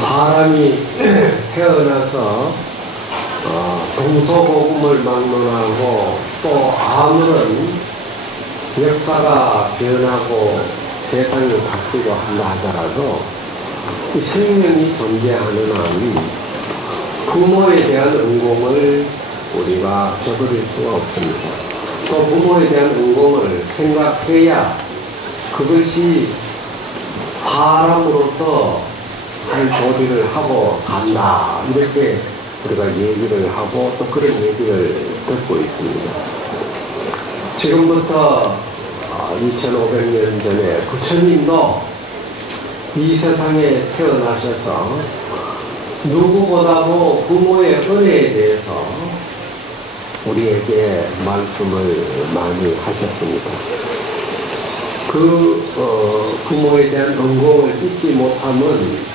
사람이 태어나서 동서고금을 막론하고 또 아무런 역사가 변하고 세상이 바뀌고 한다 하더라도 이 생명이 존재하는 한 부모에 대한 은공을 우리가 저버릴 수가 없습니다. 또 부모에 대한 은공을 생각해야 그것이 사람으로서 할 도리를 하고 산다, 이렇게 우리가 얘기를 하고 또 그런 얘기를 듣고 있습니다. 지금부터 2500년 전에 부처님도 이 세상에 태어나셔서 누구보다도 부모의 은혜에 대해서 우리에게 말씀을 많이 하셨습니다. 부모에 대한 은공을 잊지 못하면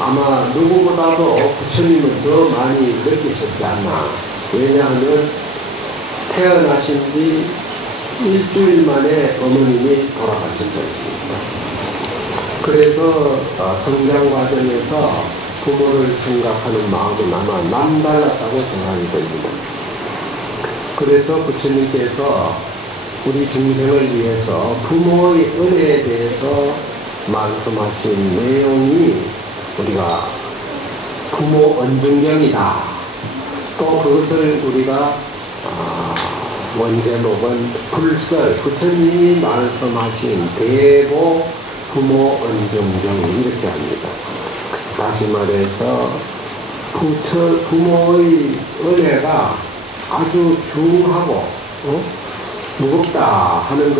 아마 누구보다도 부처님은 더 많이 느끼셨지 않나. 왜냐하면 태어나신 지 일주일 만에 어머님이 돌아가셨습니다. 그래서 성장 과정에서 부모를 생각하는 마음은 아마 남달랐다고 생각이 됩니다. 그래서 부처님께서 우리 중생을 위해서 부모의 은혜에 대해서 말씀하신 내용이 우리가 부모 언증경이다. 또 그것을 우리가 원제목은 불설, 부처님이 말씀하신 대보 부모 언증경 이렇게 합니다. 다시 말해서 부모의 은혜가 아주 중하고 무겁다 하는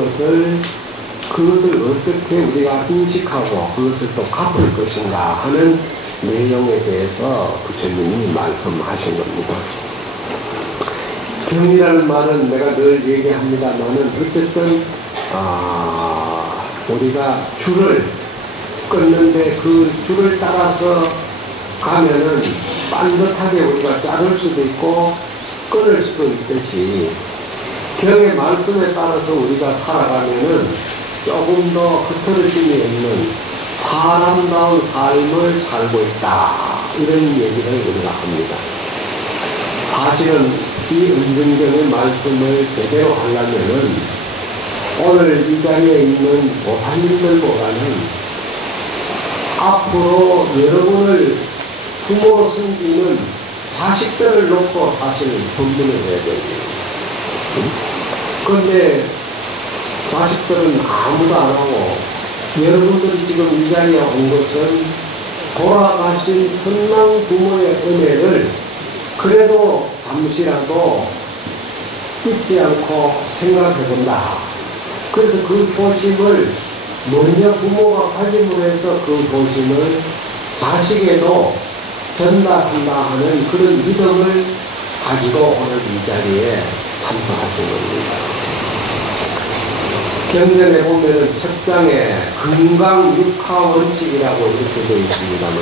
그것을 어떻게 우리가 인식하고 그것을 또 갚을 것인가 하는 내용에 대해서 부처님이 말씀하신 겁니다. 경이라는 말은 내가 늘 얘기합니다만은 어쨌든 우리가 줄을 끊는데 그 줄을 따라서 가면은 반듯하게 우리가 자를 수도 있고 끊을 수도 있듯이 경의 말씀에 따라서 우리가 살아가면은 조금 더 흐트러짐이 없는 사람다운 삶을 살고 있다, 이런 얘기를 우리가 합니다. 사실은 이 은증경의 말씀을 제대로 하려면은 오늘 이 자리에 있는 보살님들보다는 앞으로 여러분을 부모 섬기는 자식들을 놓고 사실 본문을 해야 됩니다. 그런데 자식들은 아무도 안 하고 여러분들이 지금 이 자리에 온 것은 돌아가신 선망 부모의 은혜를 그래도 잠시라도 잊지 않고 생각해 본다. 그래서 그 도심을 먼저 부모가 가짐으로 해서 그 도심을 자식에도 전달한다 하는 그런 믿음을 가지고 오늘 이 자리에 참석하신 겁니다. 경전에 보면은 첫 장에 건강 육화 원칙이라고 이렇게 되어 있습니다만,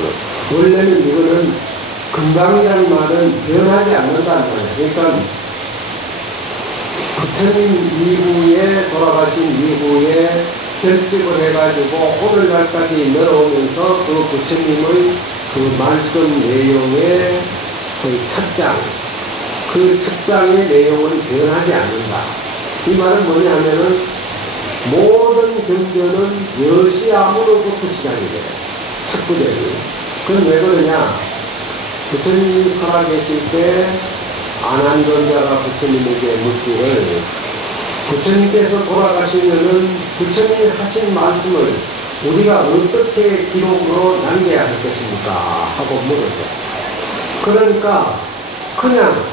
원래는 이거는 건강이라는 말은 변하지 않는다는 말이에요. 그러니까 부처님 이후에 돌아가신 이후에 결집을 해가지고 오늘날까지 내려오면서 그 부처님의 그 말씀 내용의 거의 첫 장, 그 첫 장의 내용은 변하지 않는다. 이 말은 뭐냐면은 모든 경전은 여시아무로부터 시작이 돼요. 첫 구절이. 그건 왜 그러냐? 부처님이 살아계실 때 안한존자가 부처님에게 묻기를, 부처님께서 돌아가시면은 부처님이 하신 말씀을 우리가 어떻게 기록으로 남겨야 할 것입니까? 하고 물었죠. 그러니까 그냥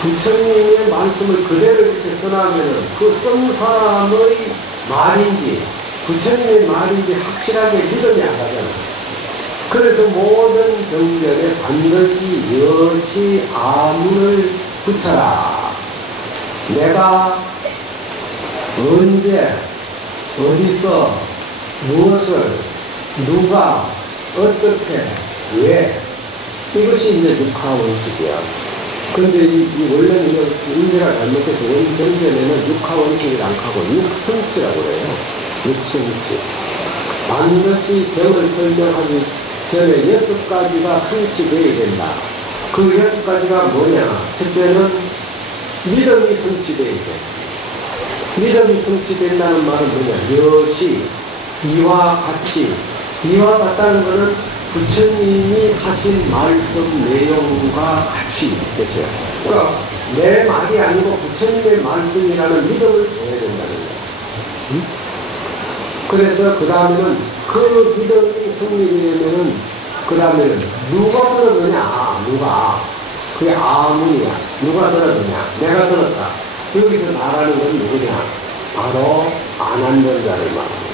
부처님의 말씀을 그대로 이렇게 써나면은 그 쓴 사람의 말인지 부처님의 말인지 확실하게 믿음이 안 가잖아요. 그래서 모든 경전에 반드시 여시 아문을 붙여라. 내가 언제 어디서 무엇을 누가 어떻게 왜, 이것이 이제 육하원칙이야. 근데 원래는 인재가 잘못해서 원경전에는 육하원칙을 안 하고 육성치라고 그래요. 육성치. 반드시 병을 설명하기 전에 6가지가 성취되어야 된다. 그 6가지가 뭐냐? 첫째는 믿음이 성취되어야 돼. 믿음이 성취된다는 말은 뭐냐? 여시, 이와 같이. 이와 같다는 것은 부처님이 하신 말씀 내용과 같이. 그렇죠? 그러니까 내 말이 아니고 부처님의 말씀이라는 믿음을 줘야 된다는 거예요. 응? 그래서 그 다음에는 그 믿음이 성립이려면은 그 다음에는 누가 들었느냐? 누가? 그게 아문이야. 누가 들었느냐? 내가 들었다. 여기서 말하는 건 누구냐? 바로 아난론자를 말합니다.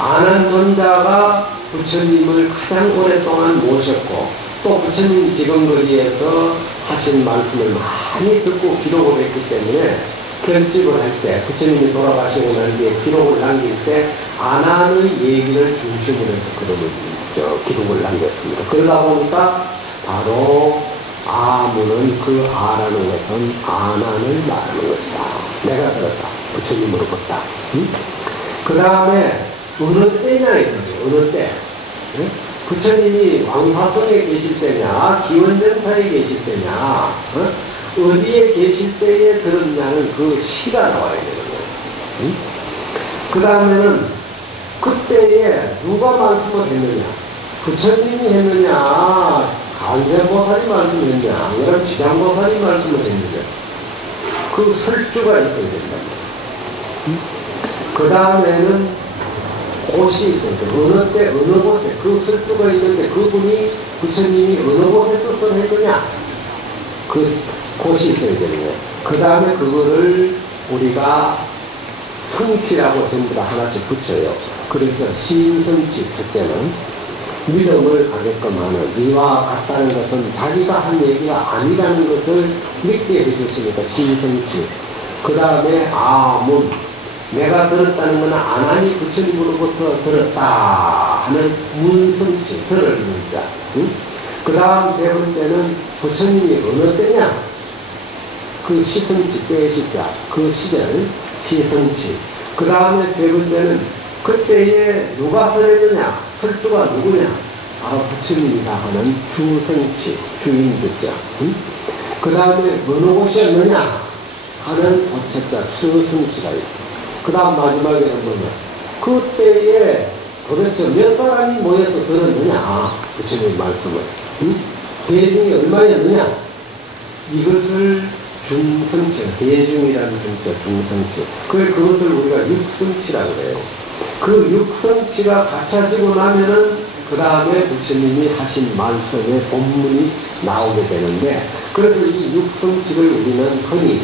아난론자가 부처님을 가장 오랫동안 모셨고 또 부처님 지금거리에서 하신 말씀을 많이 듣고 기록을 했기 때문에 결집을 할 때 부처님이 돌아가시고 난 뒤에 기록을 남길 때 아난의 얘기를 중심으로 해서 기록을 남겼습니다. 그러다 보니까 바로 아문은 그 아라는 것은 아난을 말하는 것이다. 내가 들었다. 부처님으로부터. 응? 그 다음에 어느 때냐 이거예요. 어느 때. 응? 부처님이 왕사성에 계실 때냐 기원전사에 계실 때냐 어디에 계실 때에 들었냐는 그 시가 나와야 되는 거예요. 응? 그 다음에는 그때에 누가 말씀을 했느냐 부처님이 했느냐 간세보살이 말씀했냐 그럼 지장보살이 말씀을 했느냐 그 설주가 있어야 된단 말이에요. 응? 그 다음에는 곳이 있어야 돼. 어느 때, 어느 곳에, 그 설주가 있는데 그분이, 부처님이 어느 곳에서 설했느냐? 그 곳이 있어야 되는 거예요. 그 다음에 그거를 우리가 성취라고 전부 다 하나씩 붙여요. 그래서 신성취, 첫째는 믿음을 가게끔 하는, 이와 같다는 것은 자기가 한 얘기가 아니라는 것을 믿게 해줬으니까 신성취. 그 다음에 아문. 내가 들었다는 것은 아난이 부처님으로부터 들었다 하는 문성치, 들을 문자. 응? 그 다음 세 번째는 부처님이 어느 때냐? 그 시성치, 때의 시자, 그 시절, 시성치. 그 다음에 세 번째는 그때에 누가 설했느냐? 설주가 누구냐? 바로 부처님이다 하는 주성치, 주인주자. 응? 그 다음에 어느 곳이었느냐? 하는 어쨌다, 처성치가 있다. 그 다음 마지막에는 뭐냐? 그때에 도대체 몇 사람이 모여서 들었느냐? 부처님 말씀을. 응? 대중이 얼마였느냐? 이것을 중성치, 대중이라는 중자, 중성치. 그것을 우리가 육성치라고 해요. 그 육성치가 갖춰지고 나면은 그 다음에 부처님이 하신 말씀의 본문이 나오게 되는데 그래서 이 육성치를 우리는 흔히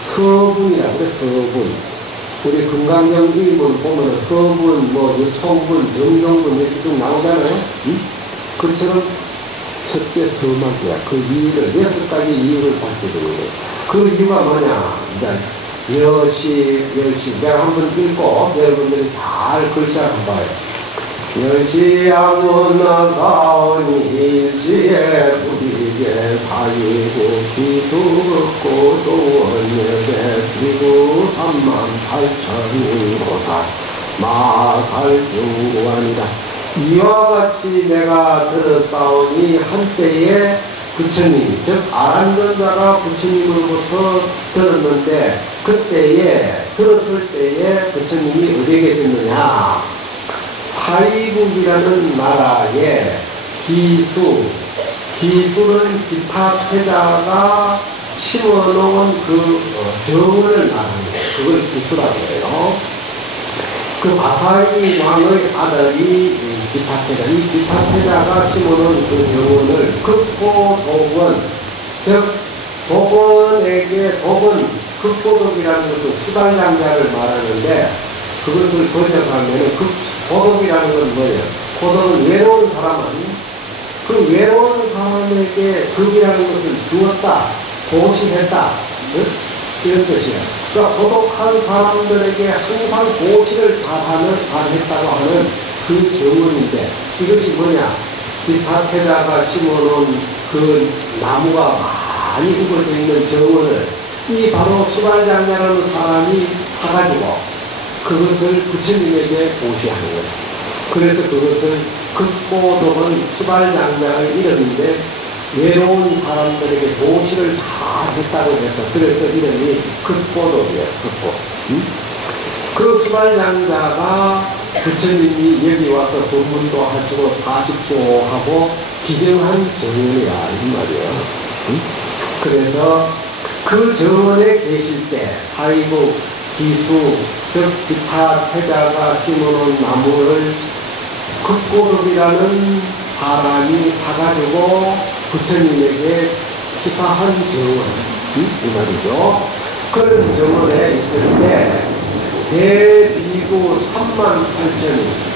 서분이라고 해요. 서분. 우리 금강경기문 보면 서분, 유통분, 정경분 이렇게 쭉 나오잖아요. 응? 그처럼 첫째 서막이야. 그 이유를, 6가지 이유를 밝혀주는 거예요. 그 이유가 뭐냐? 이제 여시. 내가 한번 읽고 여러분들이 잘 글씨 한번 봐요. 여시야문나 사원이 일시에 부리게 사이고 기수고 도원역에 그리고 38,000인 고사 마살중구하니라. 이와 같이 내가 들었사오니 한때에 부처님 즉 아란전자가 부처님으로부터 들었는데 그때에 들었을 때에 부처님이 어디에 계셨느냐? 사이국이라는 나라에 기수는 기타 태자가 심어놓은 그 정원을 말합니다. 그걸 기수라고 해요. 그 바사이 왕의 아들이 기타 태자, 이 기타 태자가 심어놓은 그 정원을 극보 독원, 즉 독원에게 극보독이라는 것은 수달장자를 말하는데 그것을 번역하면 고독이라는 건 뭐예요? 고독은 외로운 사람 아니에요? 그 외로운 사람에게 극이라는 것을 주었다, 보시했다, 응? 이런 뜻이에요. 그러니까 고독한 사람들에게 항상 보시를 잘했다고 하는 그 정원인데 이것이 뭐냐? 뒷밭에다가 심어놓은 그 나무가 많이 우거져 있는 정원을 이 바로 수발장자라는 사람이 사가지고 그것을 부처님에게 보시하는 거예요. 그래서 그것을 극보독은 수발장자가 이름인데 외로운 사람들에게 보시를 다 했다고 해서 그래서 이름이 극보독이에요. 극보. 그 수발장자가 부처님이 여기 와서 법문도 하시고 사십수하고 기증한 정원이라 이 말이에요. 그래서 그 정원에 계실 때 사이국, 기수, 즉 기타 태자가 심어놓은 나무를 극보독이라는 사람이 사가지고 부처님에게 기사한 정원 이 말이죠. 그런 정원에 있을 때 대비구 38,000인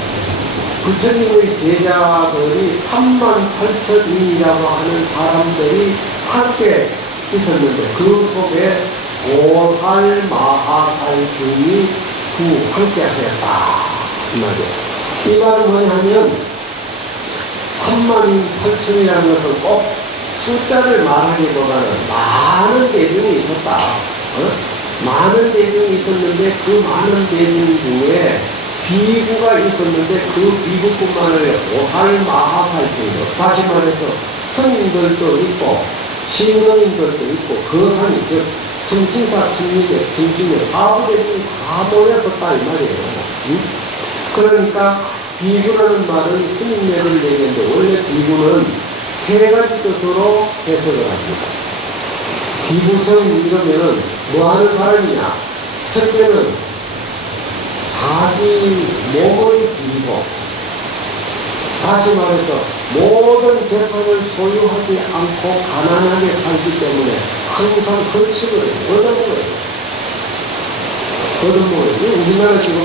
부처님의 제자들이 38,000인이라고 하는 사람들이 함께 있었는데 그 속에 오살 마하살 중이 함께 하셨다 이 말이에요. 이 말은 뭐냐면 38,000이라는 것은 꼭 숫자를 말하기보다는 많은 대중이 있었다. 많은 대중이 있었는데 그 많은 대중 중에 비구가 있었는데 그 비구뿐만 아니라 오살 마하살 중이요. 다시 말해서 성인들도 있고 신령인들도 있고 거산이 즉 정신과 정신의 사부대중이 다 모였었다 이 말이에요. 그러니까 비구라는 말은 스님네를 얘기했는데 원래 비구는 세 가지 뜻으로 해석을 합니다. 비구성 이러면은 뭐 하는 사람이냐? 첫째는 자기 몸의 비구. 다시 말해서 모든 재산을 소유하지 않고 가난하게 살기 때문에 항상 걸식을 얻어먹어요. 얻어먹어요. 우리나라 지금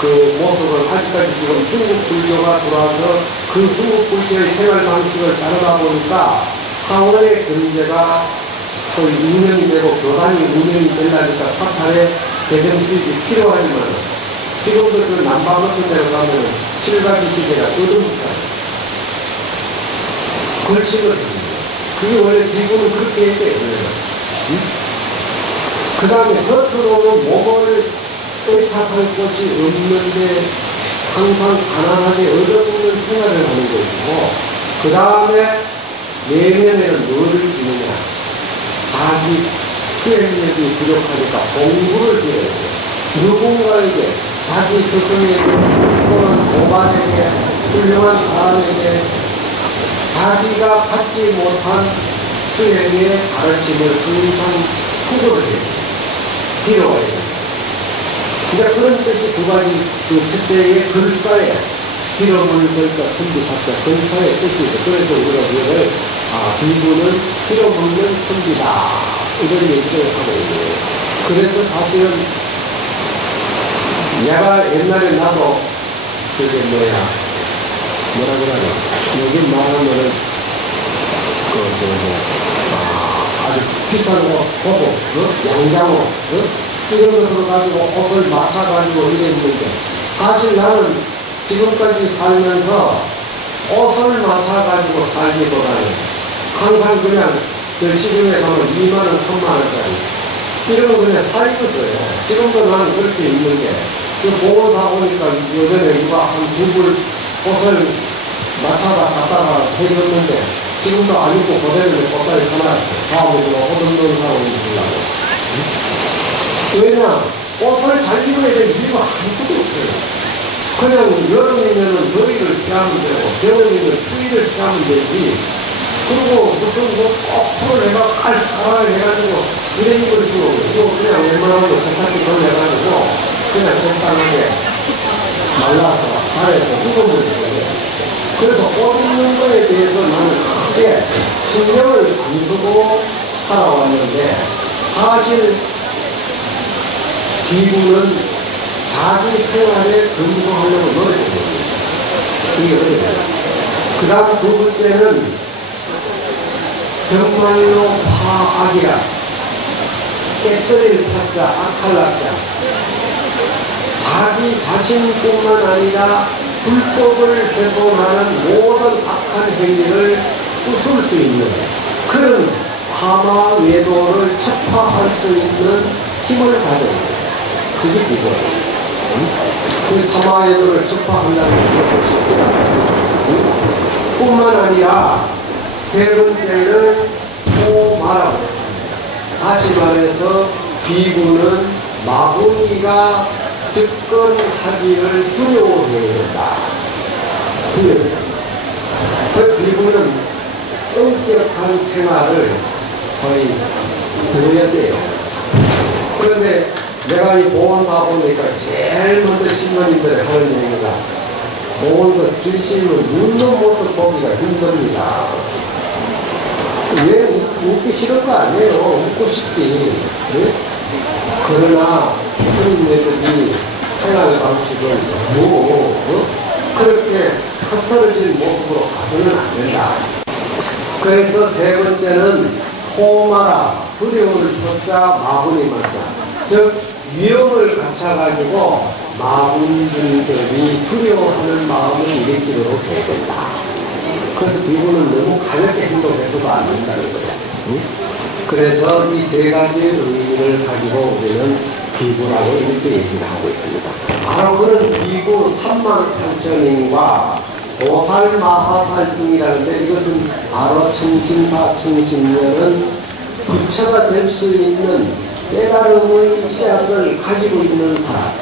그 모습은 아직까지 지금 중국 불교가 들어와서 그 중국 불교의 생활 방식을 따르다 보니까 사회의 경제가 소위 운영이 되고 교단이 운영이 되려니까 사찰에 재정 수입이 필요하지만 지금도 그 남방 같은 데로 가면 7가지 시대가 얻어먹어요. 걸식을 합니다. 그게 원래 비구는 그렇게 했대요. 그 다음에 겉으로는 몸을 의탁할 곳이 없는데 항상 가난하게 얻어먹는 생활을 하는 것이고 그 다음에 내면에는 뭐를 주느냐 자기 수행력이 부족하니까 공부를 해야 돼요. 누군가에게 자기 스승에게 또는 고관에게 훌륭한 사람에게 자기가 받지 못한 수행의 가르침을 항상 투구를 해요. 필요해요. 이제 그런 뜻이 두 가지 그 첫째의 글사에 기름을 걸까 선비받자 글사의 뜻이 있어. 그래서 우리가 이걸 비구는 기름 없는 선비다 이런 얘기를 하고 있네요. 그래서 사실은 내가 옛날에 나도 그게 뭐라 그러냐 요즘 말하면은 아주 비싼 옷, 보복, 양장옷 이런 것으로 가지고 옷을 맞춰가지고 이랬는데 사실 나는 지금까지 살면서 옷을 맞춰가지고 살기보다는 항상 그냥 그 시중에 가면 2만원, 3만원짜리 이런 거 그냥 사입었어요. 지금도 나는 그렇게 입는 게 그 보고 사보니까 요전에 누가 한 2불 옷을 맞춰다 갖다가 해줬는데 지금도 안 입고 그대로 옷다리 사놨어요. 다음에 누가 옷 없는 사람을 입으려고. 왜냐? 옷을 잘 입어야 될 이유가 아무것도 없어요. 그냥 여름이면은 더위를 피하면 되고, 겨울이면 추위를 피하면 되지. 그리고 무슨 거꾸로 내가 칼 해가지고, 이런 입을 주고, 이거 그냥 웬만하면 세탁기 돌려가지고, 그냥 적당하게 말라서, 발에서 입으면 되거든요. 그래서 옷 입는 거에 대해서 나는 크게 신경을 안 쓰고 살아왔는데, 사실, 비구는 자기 생활에 근거하려고 노력하는 겁니다. 이게 어려워요. 그 다음 두 번째는 정말로 파악이라 깨뜨릴 파자, 악할락자 자기 자신뿐만 아니라 불법을 훼손하는 모든 악한 악한 행위를 부술 수 있는 그런 사마외도를 척파할 수 있는 힘을 가져야 돼요. 그게 비거예요. 그 사마외도를 척파한다는 것도 쉽지 않습니다. 뿐만 아니라 세 번째는 포마라고 했습니다. 다시 말해서 비구는 마구니가 접근하기를 두려워해야 된다. 그 비구는 엄격한 생활을 거의 들어야 돼요. 그런데 내가 이 보건사 보니까 제일 먼저 신부님들이 하는 얘기가 보건사 주시는 웃는 모습 보기가 힘듭니다. 왜 웃기 싫은 거 아니에요. 웃고 싶지. 네? 그러나 스님네들이 생활 방식은 너무 그렇게 흩어진 모습으로 가서는 안 된다. 그래서 세 번째는 호마라, 두려움을 쫓자 마구니 맞자. 즉 위험을 갖춰가지고 마군들이 두려워하는 마음을 일으키도록 해야 된다. 그래서 비구는 너무 가볍게 행동해서도 안 된다는 거예요. 그래서 이 세 가지 의미를 가지고 우리는 비구라고 이렇게 얘기를 하고 있습니다. 바로 그런 비구 38,000인과 보살마하살 중이라는데 이것은 바로 청신파 청신녀는 부처가 될 수 있는 깨달음의 씨앗을 가지고 있는 사람,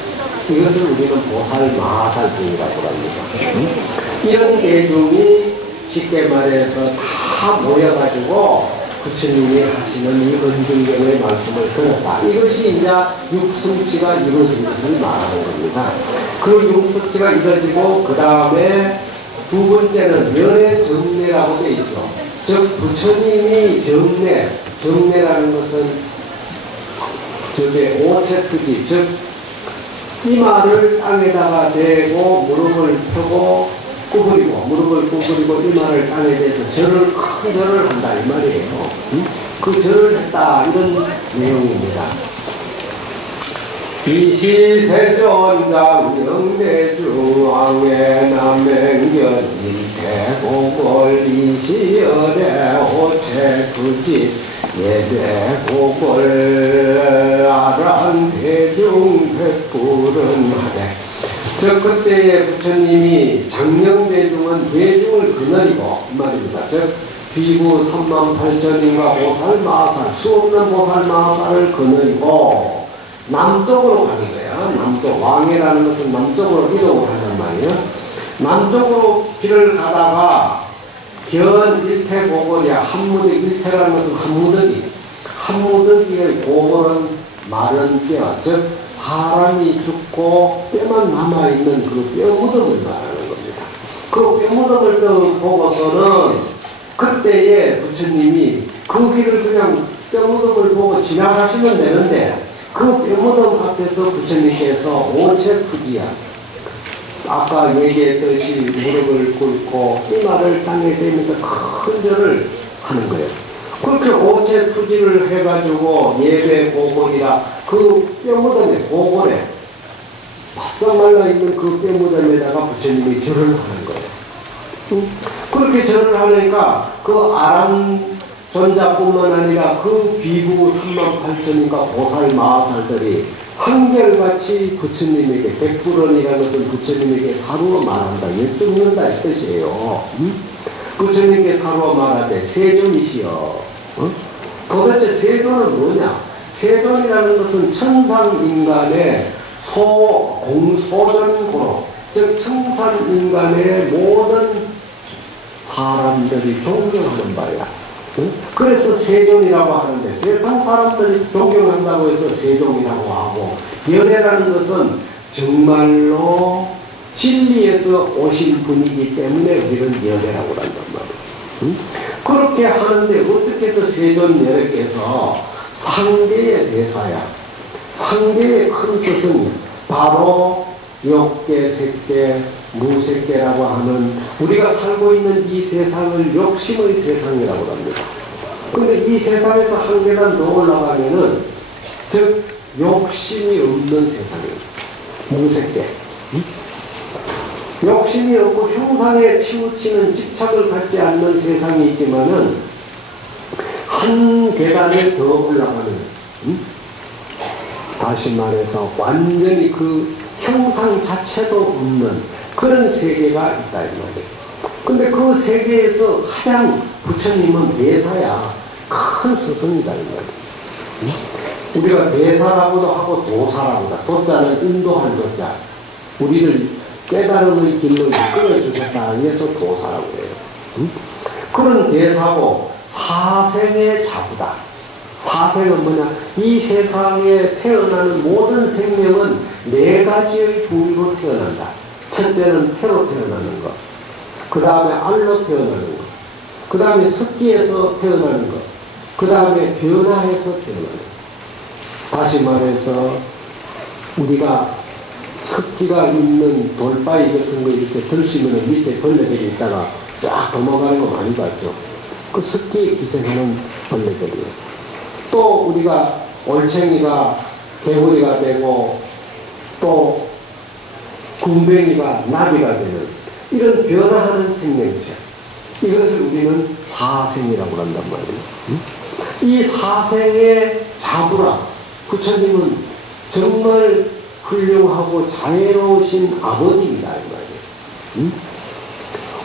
이것을 우리는 보살마하살 중이라고 합니다. 이런 대중이 쉽게 말해서 다 모여가지고 부처님이 하시는 이 은중경의 말씀을 들었다. 이것이 이제 육승치가 이루어진 것을 말하는 겁니다. 그 육승치가 이루어지고 그 다음에 두 번째는 연애 정례라고 되어 있죠. 즉 부처님이 정례라는 것은 저게 오체투지, 즉 이마를 땅에다가 대고 무릎을 펴고 무릎을 구부리고 이마를 땅에 대서 큰 절을 한다 이 말이에요. 그 절을 했다 이런 내용입니다. 이시세존장 영대중앙에 남행견 일대고골 이시열에 오체투지 예대고골 아란 대중 백불은 하되. 즉 그때의 부처님이 장령대중은 대중을 거느리고 이 말입니다. 즉 비구 38,000인과 보살마하살 수없는 보살마하살을 거느리고 남쪽으로 가는 거예요. 남쪽 왕해라는 것은 남쪽으로 이동을 하는 말이에요. 남쪽으로 길을 가다가 견 일태고골이야. 한무더기 일태라는 것은 한무더기의 고골은 마른 뼈, 즉 사람이 죽고 뼈만 남아있는 그 뼈무덤을 말하는 겁니다. 그 뼈무덤을 보고서는 그때의 부처님이 그 길을 그냥 뼈무덤을 보고 지나가시면 되는데 그 뼈무덤 앞에서 부처님께서 오체투지야. 아까 얘기했듯이 무릎을 꿇고 이마를 땅에 대면서 큰 절을 하는 거예요. 그렇게 오체투지를 해가지고 예배 고골이라 그 뼈무덤에 고골에 바싹 말라있는 그 뼈무덤에다가 부처님이 절을 하는 거예요. 그렇게 절을 하니까 그 아란 존자뿐만 아니라 그 비구 38,000인가 보살마하살들이 한결같이 부처님에게 백불원이라는 것은 부처님에게 사루어 말한다, 여쭙는다 이 뜻이에요. 부처님께 사루어 말하되 세존이시여. 도대체 세존은 뭐냐? 세존이라는 것은 천상인간의 공소전고로, 즉 천상인간의 모든 사람들이 존경하는 바야. 그래서 세존이라고 하는데 세상 사람들이 존경한다고 해서 세존이라고 하고, 연애라는 것은 정말로 진리에서 오신 분이기 때문에 우리는 연애라고 한단 말이에요. 그렇게 하는데 어떻게 해서 세존 연애께서 상계의 대사야. 상계의 큰 스승이 바로 욕계, 색계, 무색계라고 하는 우리가 살고 있는 이 세상을 욕심의 세상이라고 합니다. 그런데 이 세상에서 한 계단 더 올라가면은 즉 욕심이 없는 세상입니다. 무색계. 욕심이 없고 형상에 치우치는 집착을 갖지 않는 세상이 있지만은 한 계단을 더 올라가는, 다시 말해서 완전히 그 형상 자체도 없는 그런 세계가 있다 이 말이에요. 근데 그 세계에서 가장 부처님은 대사야, 큰 스승이다 이 말이에요. 우리가 대사라고도 하고 도사라고도, 도자는 인도한 도자, 우리를 깨달음의 길로 이끌어 주셨다 해서 도사라고 해요. 그런 대사고 사생의 자부다. 사생은 뭐냐? 이 세상에 태어나는 모든 생명은 네 가지의 부위로 태어난다. 첫째는 태로 태어나는 것, 그 다음에 알로 태어나는 것, 그 다음에 습기에서 태어나는 것, 그 다음에 변화해서 태어나는 것. 다시 말해서 우리가 습기가 있는 돌바위 같은 거 이렇게 들시면 밑에 벌레들이 있다가 쫙 도망가는 거 많이 봤죠. 그 습기에 기생하는 벌레들이에요. 또 우리가 올챙이가 개구리가 되고 또 군뱅이가 나비가 되는 이런 변화하는 생명체, 이것을 우리는 사생이라고 한단 말이에요. 이 사생의 자부라, 부처님은 정말 훌륭하고 자애로우신 아버님이다 이 말이에요.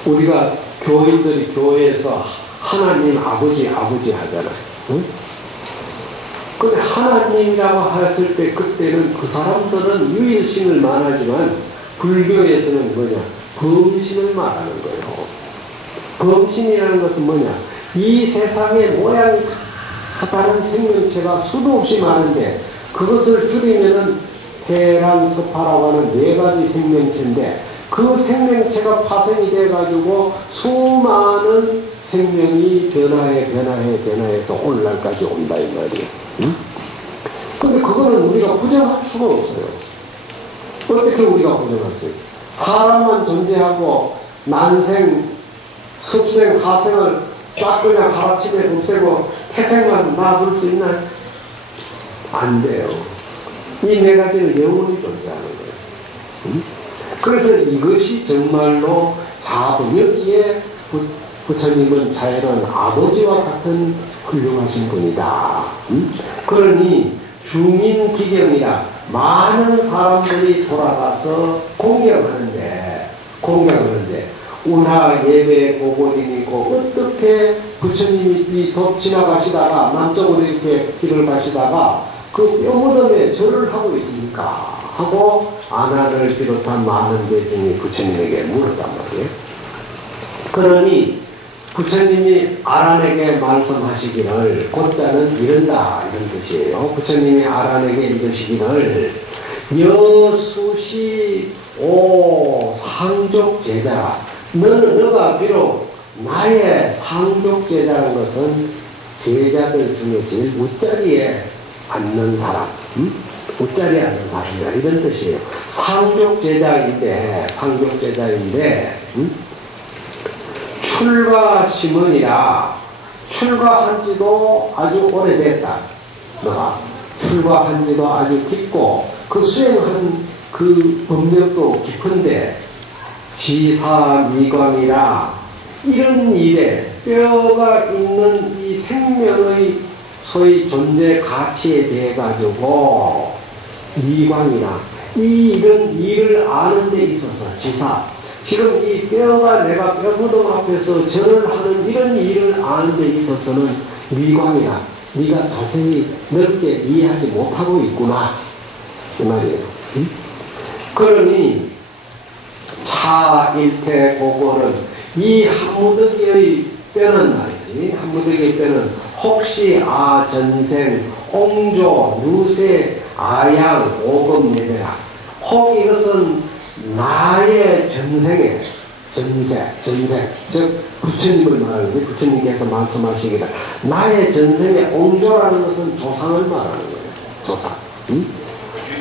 우리가 교인들이 교회에서 하나님 아버지 하잖아. 근데 하나님이라고 했을 때 그때는 그 사람들은 유일신을 말하지만 불교에서는 뭐냐? 범신을 말하는 거예요. 범신이라는 것은 뭐냐? 이 세상의 모양이 다 다른 생명체가 수도 없이 많은데 그것을 줄이면은 태랑서파라고 하는 네 가지 생명체인데 그 생명체가 파생이 돼가지고 수많은 생명이 변화해서 오늘날까지 온다 이 말이에요. 근데 그거는 우리가 부정할 수가 없어요. 어떻게 우리가 부정할 수 있어요? 사람만 존재하고 난생, 습생, 하생을 싹 그냥 하루아침에 없애고 태생만 놔둘 수 있나요? 안 돼요. 이 네 가지는 영원히 존재하는 거예요. 그래서 이것이 정말로 자부, 여기에 부처님은 자애로운 아버지와 같은 훌륭하신 분이다. 그러니 중인기경이라 많은 사람들이 돌아가서 공경하는데 운하 예배 고고림이 있고 어떻게 부처님이 이 돛 지나가시다가 남쪽으로 이렇게 길을 가시다가 그 뼈무덤에 절을 하고 있습니까? 하고 아나를 비롯한 많은 대중이 부처님에게 물었단 말이에요. 그러니 부처님이 아란에게 말씀하시기를, 곧자는 이른다 이런 뜻이에요. 부처님이 아란에게 이르시기를 여수시 오 상족 제자, 너가 비록 나의 상족 제자라는 것은 제자들 중에 제일 웃자리에 앉는 사람, 웃자리에 앉는 사람이다 이런 뜻이에요. 상족 제자인데 출가심은이라, 출가한 지도 아주 오래됐다. 너가 출가한 지도 아주 깊고 그 수행한 그 법력도 깊은데 지사미광이라, 이런 일에 뼈가 있는 이 생명의 소위 존재 가치에 대해 가지고 미광이라, 이런 일을 아는 데 있어서 지사, 지금 이 뼈가 내가 뼈무덤 앞에서 절을 하는 이런 일을 아는 데 있어서는 미광이라, 네가 자세히 넓게 이해하지 못하고 있구나 이 말이에요. 그러니 차일태 고골은, 이 한무더기의 뼈는 말이지, 한무더기의 뼈는 혹시 전생 옹조 누세 아양 오금 예배라, 혹 이것은 나의 전생에 전생 즉 부처님을 말하는 거예요. 부처님께서 말씀하시기를 나의 전생에 옹조라는 것은 조상을 말하는 거예요. 조상.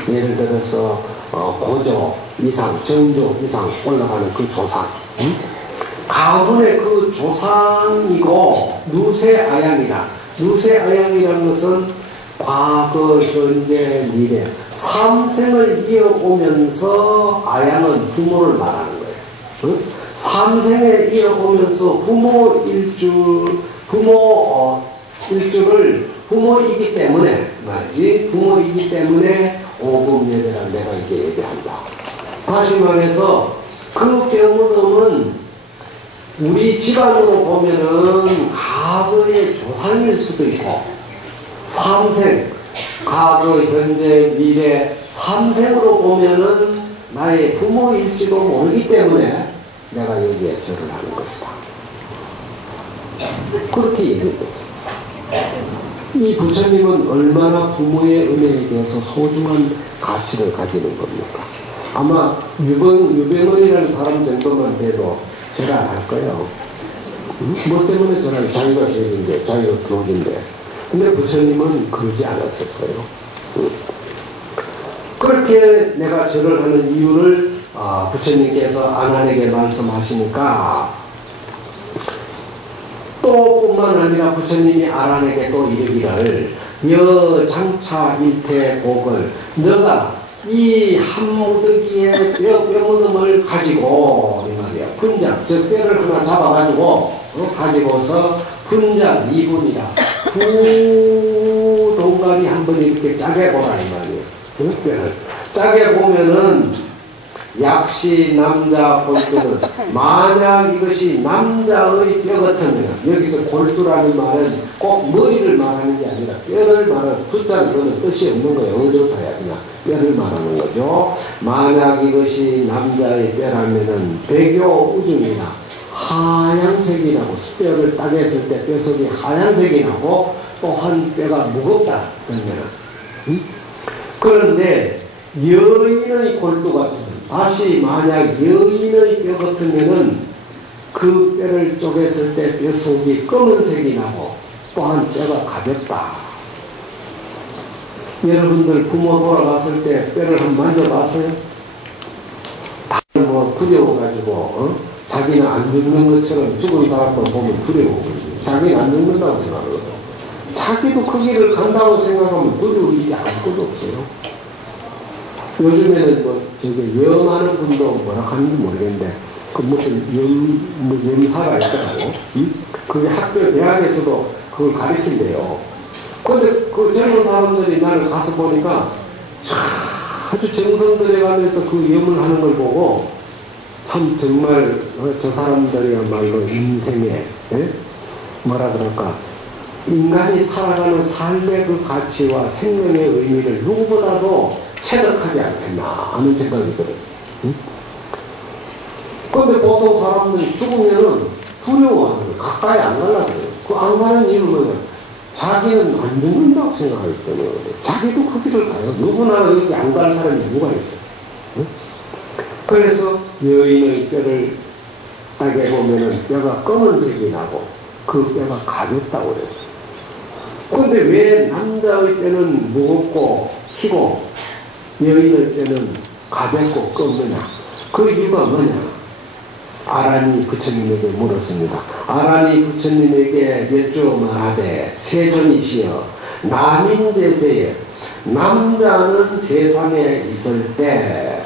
예를 들어서 고조 이상, 정조 이상 올라가는 그 조상. 가문의 그 조상이고 누세아양이라, 누세아양이라는 것은 과거, 현재, 미래 3생을 이어오면서 아양은 부모를 말하는 거예요. 삼생에 이어오면서 부모이기 때문에 말이지, 부모이기 때문에 오금예배라 내가 이제 얘기한다. 다시 말해서 그 뼈묻음은 우리 집안으로 보면은 과거의 조상일 수도 있고, 삼생, 과거, 현재, 미래, 삼생으로 보면은 나의 부모일지도 모르기 때문에 내가 여기에 절을 하는 것이다. 그렇게 얘기했습니다. 이 부처님은 얼마나 부모의 은혜에 대해서 소중한 가치를 가지는 겁니까? 아마 유병원이라는 사람 정도만 돼도 절 안 할 거예요. 뭐 때문에 절을 자기가 죄인데, 자기가 교인데. 근데 부처님은 그러지 않았었어요. 그렇게 내가 절을 하는 이유를 부처님께서 아난에게 말씀하시니까, 또 뿐만 아니라 부처님이 아난에게 또 이르기를 여장차 일태곡을 너가 이 한 무더기의 뼈무덤을 가지고 이 말이야, 분작, 저 뼈를 하나 잡아가지고 가지고서 분작 2분이라 두 동간이 한 번 이렇게 짜게 보라 이 말이야. 뼈를 짜게 보면은 약시 남자 골두는 만약 이것이 남자의 뼈 같으면, 여기서 골두라는 말은 꼭 머리를 말하는 게 아니라 뼈를 말하는, 숫자는 그는 뜻이 없는 거예요. 의조사야. 그냥 뼈를 말하는 거죠. 만약 이것이 남자의 뼈라면은 백요 우중이나 하얀색이라고, 뼈를 따겠을 때 뼈속이 하얀색이 나고 또한 뼈가 무겁다. 그러면은 그런데 여인의 골두 같은, 다시 만약 여인의 뼈 같으면은 그 뼈를 쪼갰을 때 뼈 속이 검은색이 나고 또한 뼈가 가볍다. 여러분들 부모 돌아갔을 때 뼈를 한번 만져봤어요? 뭐 두려워가지고 자기는 안 죽는 것처럼 죽은 사람도 보면 두려워. 자기는 안 죽는다고 생각하거든. 자기도 그 길을 간다고 생각하면 두려울 일이 아무것도 없어요. 요즘에는 영하는 분도 뭐라 하는지 모르겠는데, 무슨 영사가 있더라고. 그게 학교, 대학에서도 그걸 가르친대요. 근데 그 젊은 사람들이 나를 가서 보니까 아주 정성 들여가면서 그 염을 하는 걸 보고, 참 정말 저 사람들이야말로 인생에, 뭐라 그럴까, 인간이 살아가는 삶의 그 가치와 생명의 의미를 누구보다도 체득하지 않겠나 하는 생각이 들어요. 그런데 보통 사람들이 죽으면은 두려워하는 거예요. 가까이 안 가려고 해요. 그 안 가는 이유는 뭐냐? 자기는 안 죽는다고 생각하기 때문에. 자기도 그 길을 가요. 누구나 여기 안 갈 사람이 누가 있어요. 그래서 여인의 뼈를 따게 보면은 뼈가 검은색이 나고 그 뼈가 가볍다고 그랬어요. 그런데 왜 남자의 뼈는 무겁고 희고 여인의 뼈는 가볍고 검느냐? 그 이유가 뭐냐? 아란이 부처님에게 물었습니다. 아란이 부처님에게 여쭈어 말하되, 세존이시여, 남인제세에 남자는 세상에 있을 때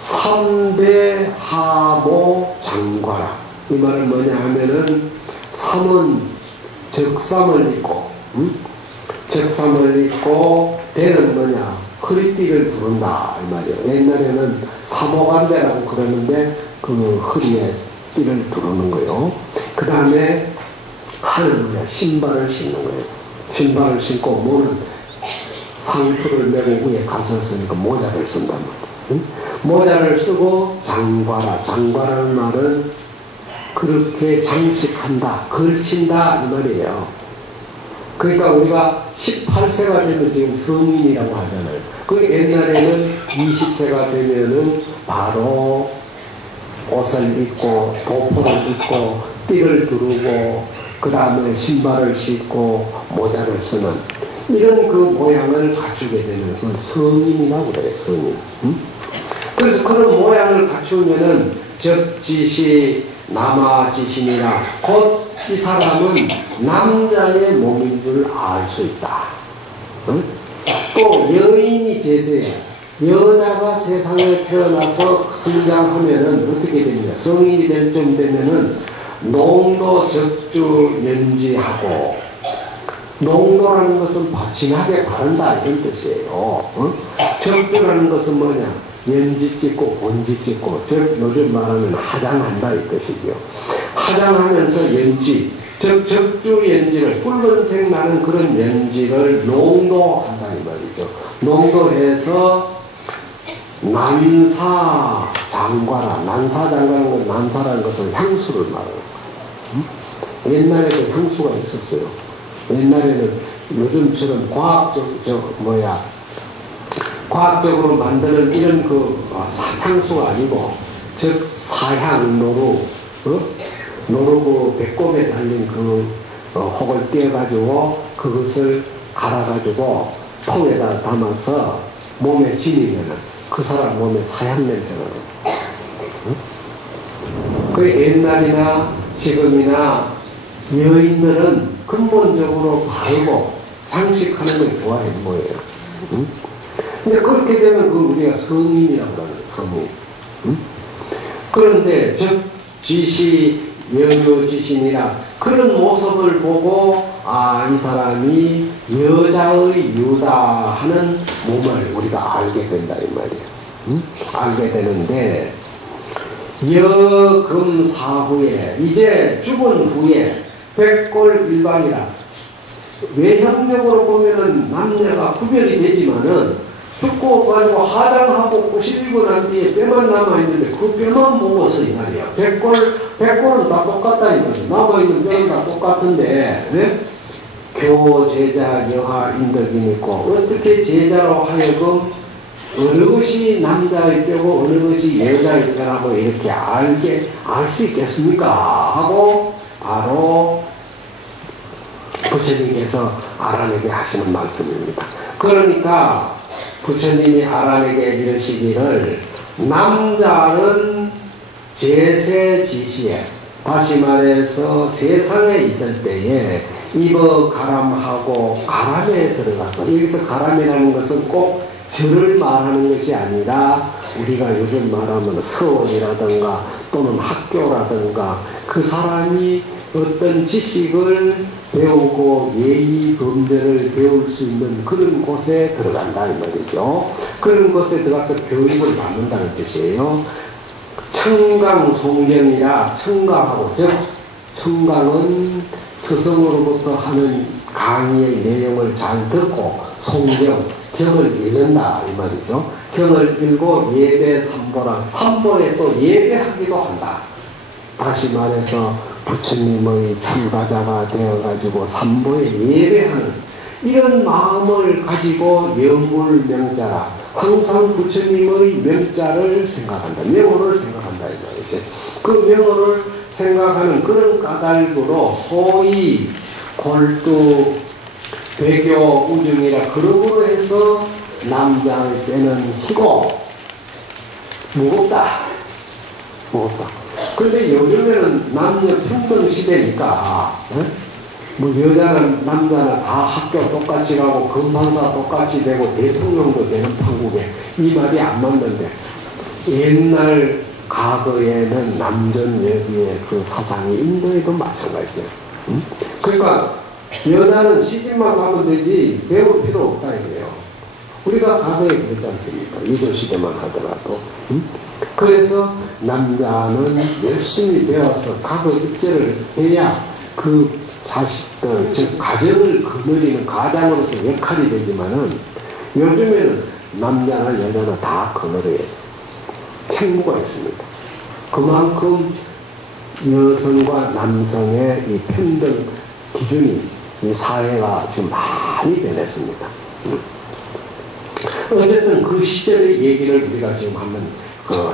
삼배 하모 장과라. 이 말은 뭐냐 하면은, 삼은 적삼을 입고, 적삼을 입고, 배는 뭐냐? 허리띠를 두른다 이 말이에요. 옛날에는 사모간대라고 그러는데 그 허리에 띠를 두르는 거예요. 그 다음에 하는 거야. 신발을 신는 거예요. 신발을 신고 모는 상투를 메고 위에 가서 쓰니까 모자를 쓴단 말이에요. 모자를 쓰고 장과라. 장과라는 말은 그렇게 장식한다, 걸친다 이 말이에요. 그러니까 우리가 18세가 되면 지금 성인이라고 하잖아요. 그 옛날에는 20세가 되면은 바로 옷을 입고 도포를 입고 띠를 두르고 그 다음에 신발을 신고 모자를 쓰는 이런 그 모양을 갖추게 되는 그 성인이라고 그래요. 성인. 그래서 그런 모양을 갖추면은 적지시 남아지신이라 곧 이 사람은 남자의 몸인 줄 알 수 있다. 또 여인이 제세, 여자가 세상에 태어나서 성장하면은 어떻게 됩니까? 성인이 될 쯤 되면은 농도, 적주, 연지하고, 농도라는 것은 진하게 바른다 이런 뜻이에요. 적주라는 것은 뭐냐? 연지 찍고 본지 찍고, 즉 요즘 말하면 화장한다 이 뜻이죠. 화장하면서 연지, 즉 적주 연지를, 붉은색 나는 그런 연지를 농도한다 이 말이죠. 농도해서 난사장과라. 난사장과라는 건, 난사라는 것은 향수를 말하는 거예요. 옛날에도 향수가 있었어요. 옛날에는 요즘처럼 과학적으로 만드는 이런 향수가 아니고, 즉 사향 노루 배꼽에 달린 혹을 떼어가지고 그것을 갈아가지고 통에다 담아서 몸에 지니면은 그 사람 몸에 사향 냄새가 나요. 그 옛날이나 지금이나 여인들은 근본적으로 바르고 장식하는 걸 좋아하는 거예요. 근데 그렇게 되면 우리가 성인이라고 하는 성인. 그런데 지시 여여지신이라 그런 모습을 보고 이 사람이 여자의 유다 하는 몸을 우리가 알게 된다 이 말이에요. 알게 되는데 여금사후에 이제 죽은 후에 백골일반이라 외형적으로 보면은 남녀가 구별이 되지만은 죽고 가지고 화장하고 꼬시리고 난 뒤에 뼈만 남아있는데 그 뼈만 먹어서 이 말이야. 백골은 다 똑같다 이 말이야. 남아있는 뼈는 다 똑같은데, 네? 교, 제자, 여하, 인덕이 있고, 어떻게 제자로 하여금 어느 것이 남자의 뼈고 어느 것이 여자의 뼈라고 이렇게 알 수 있겠습니까? 하고 바로 부처님께서 알아내게 하시는 말씀입니다. 그러니까 부처님이 알아내게 이르시기를 남자는 제세지시에, 다시 말해서 세상에 있을 때에 입어 가람하고 가람에 들어가서, 여기서 가람이라는 것은 꼭 절을 말하는 것이 아니라 우리가 요즘 말하면 서원이라든가 또는 학교라든가 그 사람이 어떤 지식을 배우고 예의 범죄를 배울 수 있는 그런 곳에 들어간다 이 말이죠. 그런 곳에 들어가서 교육을 받는다는 뜻이에요. 청강송경이라, 청강하고, 즉 청강은 스승으로부터 하는 강의의 내용을 잘 듣고 송경, 경을 읽는다 이 말이죠. 경을 읽고 예배 삼보라, 삼보에 또 예배하기도 한다. 다시 말해서 부처님의 출가자가 되어가지고 삼보에 예배하는 이런 마음을 가지고 영불명자라, 항상 부처님의 명자를 생각한다, 명호를 생각한다 이 말이죠. 그 명호를 생각하는 그런 까닭으로 소위 골두, 배교, 우정이라 그러므로 해서 남자의 뼈는 희고 무겁다. 그런데 요즘에는 남녀 평등 시대니까 뭐 여자는 남자는 다 학교 똑같이 가고 검판사 똑같이 되고 대통령도 되는 판국에 이 말이 안 맞는데, 옛날 과거에는 남전 여기에 그 사상이 인도에도 마찬가지예요. 그러니까 여자는 시집만 가면 되지 배울 필요 없다 이거예요. 우리가 과거에 그랬지 않습니까? 이조시대만 하더라도. 그래서 남자는 열심히 배워서 과거 입제를 해야 그 자식들, 즉 가정을 거느리는 가장으로서 역할이 되지만은 요즘에는 남자나 여자나 다 거느려야 책무가 있습니다. 그만큼 여성과 남성의 이 평등 기준이 이 사회가 지금 많이 변했습니다. 어쨌든 그 시절의 얘기를 우리가 지금 한번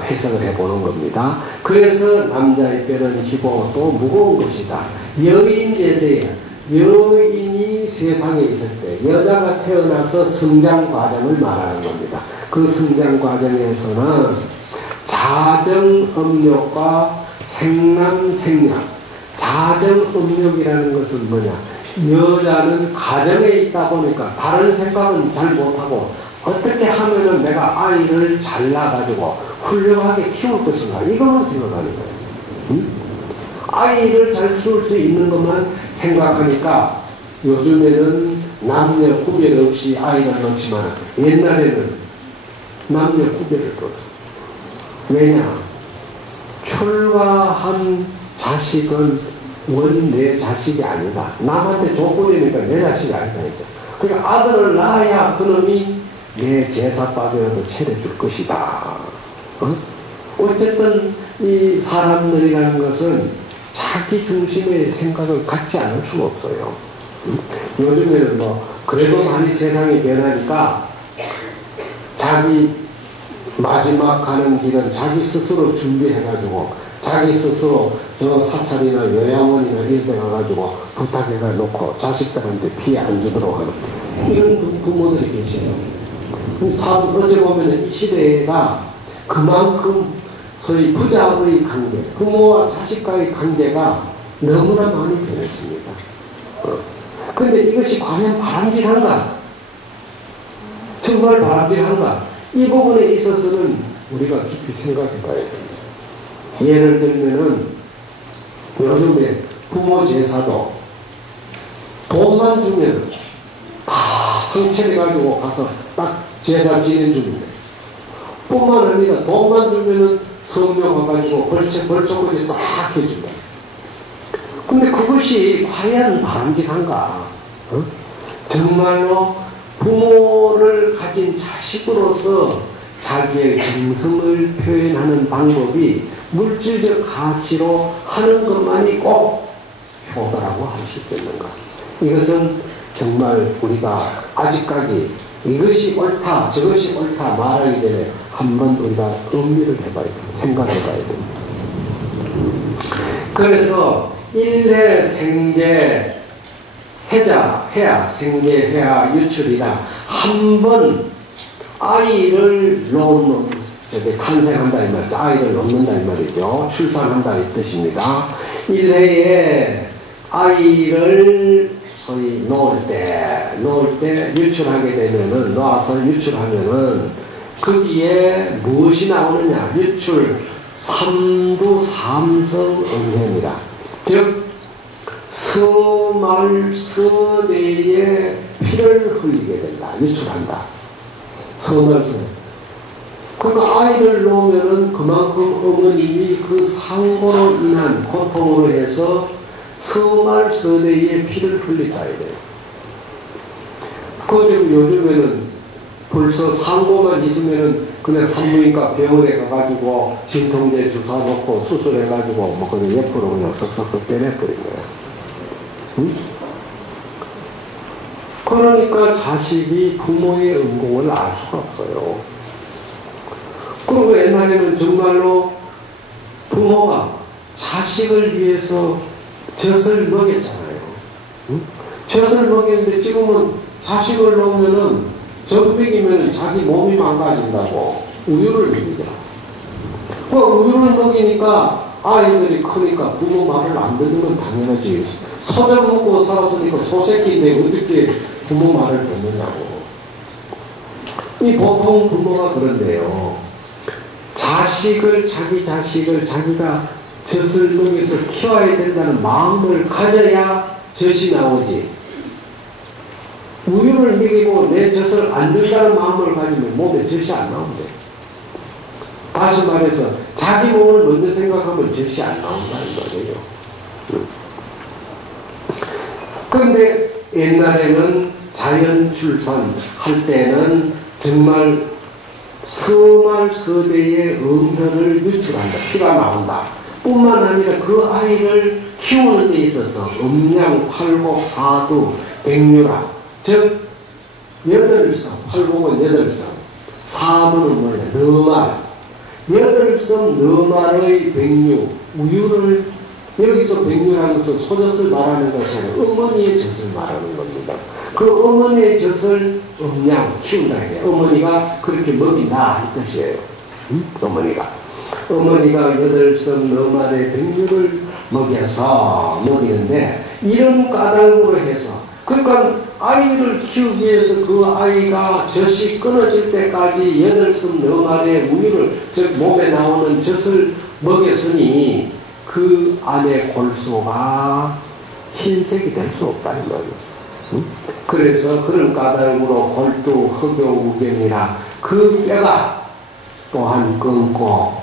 해석을 해보는 겁니다. 그래서 남자의 뼈는 희고 또 무거운 것이다. 여인 제세에, 여인이 세상에 있을 때 여자가 태어나서 성장 과정을 말하는 겁니다. 그 성장 과정에서는 자정업력과 생남생략, 자정업력이라는 것은 뭐냐, 여자는 가정에 있다 보니까 다른 생각은 잘 못하고 어떻게 하면은 내가 아이를 잘라가지고 훌륭하게 키울 것인가, 이것만 생각하는 거예요. 응? 아이를 잘 키울 수 있는 것만 생각하니까 요즘에는 남녀 구별 없이 아이를 낳지만 옛날에는 남녀 구별을 뒀어. 왜냐? 출가한 자식은 원 내 자식이 아니다. 남한테 조건이니까 내 자식이 아니다. 그러니까 아들을 낳아야 그놈이 내 제사밥이라도 차려줄 것이다. 어쨌든 이 사람들이라는 것은 자기 중심의 생각을 갖지 않을 수가 없어요. 요즘에는 뭐 그래도 많이 세상이 변하니까 자기 마지막 가는 길은 자기 스스로 준비해가지고 자기 스스로 저 사찰이나 요양원이나 이런 데 가가지고 부탁해가 놓고 자식들한테 피해 안 주도록 하는 이런 부모들이 계세요. 참 어찌 보면 이 시대가 그만큼 소위 부자의 관계, 부모와 자식과의 관계가 너무나 많이 변했습니다. 그런데 이것이 과연 바람직한가? 정말 바람직한가? 이 부분에 있어서는 우리가 깊이 생각해 봐야 됩니다. 예를 들면은 요즘에 부모 제사도 돈만 주면 다 성찰해가지고 가서 딱 제사 지내줍니다. 뿐만 아니라 돈만 주면은 성명 와가지고 벌초까지 싹 해준다. 근데 그것이 과연 바람직한가? 정말로 부모를 가진 자식으로서 자기의 정성을 표현하는 방법이 물질적 가치로 하는 것만이 꼭 효도라고 할 수 있겠는가? 이것은 정말 우리가 아직까지 이것이 옳다 저것이 옳다 말하기 전에 한번 우리가 음미를 해봐야 됩니다. 생각해봐야 됩니다. 그래서 일해 생계 해야 생계 해야 유출이라 한번 아이를 탄생한다 이 말이죠. 아이를 놓는다 이 말이죠. 출산한다 이 뜻입니다. 1회에 아이를 소위 놓을 때 유출하게 되면은, 놓아서 유출하면은 거기에 무엇이 나오느냐? 유출 삼두 삼성 응행이라. 즉 서말 서대에 피를 흘리게 된다. 유출한다. 서말서. 그러니까 아이를 놓으면은 그만큼 어머님이 그 상고로 인한 고통으로 해서 서말 서대에 피를 흘리다 이래요. 그 지금 요즘에는 벌써 상고만 있으면은 그냥 산부인과 병원에 가가지고 진통제 주사 놓고 수술해가지고 뭐 그냥 옆으로 그냥 석석석 빼내버린 거예요. 응? 그러니까 자식이 부모의 은공을 알 수가 없어요. 그리고 옛날에는 정말로 부모가 자식을 위해서 젖을 먹였잖아요. 응? 젖을 먹였는데 지금은 자식을 놓으면은 젖먹이면 자기 몸이 망가진다고 우유를 먹이더라. 그 우유를 먹이니까 아이들이 크니까 부모 말을 안 듣는 건 당연하지. 소젖 먹고 살았으니까 소새끼인데 어떻게 부모 말을 듣느냐고. 이 보통 부모가 그런데요. 자기 자식을 자기가 젖을 먹여서 키워야 된다는 마음을 가져야 젖이 나오지. 우유를 먹이고 내 젖을 안 준다는 마음을 가지면 몸에 젖이 안 나온대. 다시 말해서 자기 몸을 먼저 생각하면 젖이 안 나온다는 말이에요. 그런데 옛날에는 자연 출산할 때는 정말 서말 서대의 음혈을 유출한다. 피가 나온다. 뿐만 아니라 그 아이를 키우는 데 있어서 음양, 팔복, 사두, 백류라. 즉, 8성, 팔복은 8성, 사두는 원래 너말, 8성 너말의 백류, 우유를, 여기서 백류라는 것은 소젖을 말하는 것이 아니라 어머니의 젖을 말하는 겁니다. 그 어머니의 젖을 음양, 키운다 해요. 어머니가 그렇게 먹인다 이 뜻이에요. 어머니가 8성 너말의 백류를 먹여서 먹이는데 이런 까닭으로 해서 그 그러니까 아이를 키우기 위해서 그 아이가 젖이 끊어질 때까지 8숨 너말의 우유를, 즉 몸에 나오는 젖을 먹였으니 그 안에 골수가 흰색이 될 수 없다는 말이에요. 그래서 그런 까닭으로 골두 흑요우견이라 그 뼈가 또한 끊고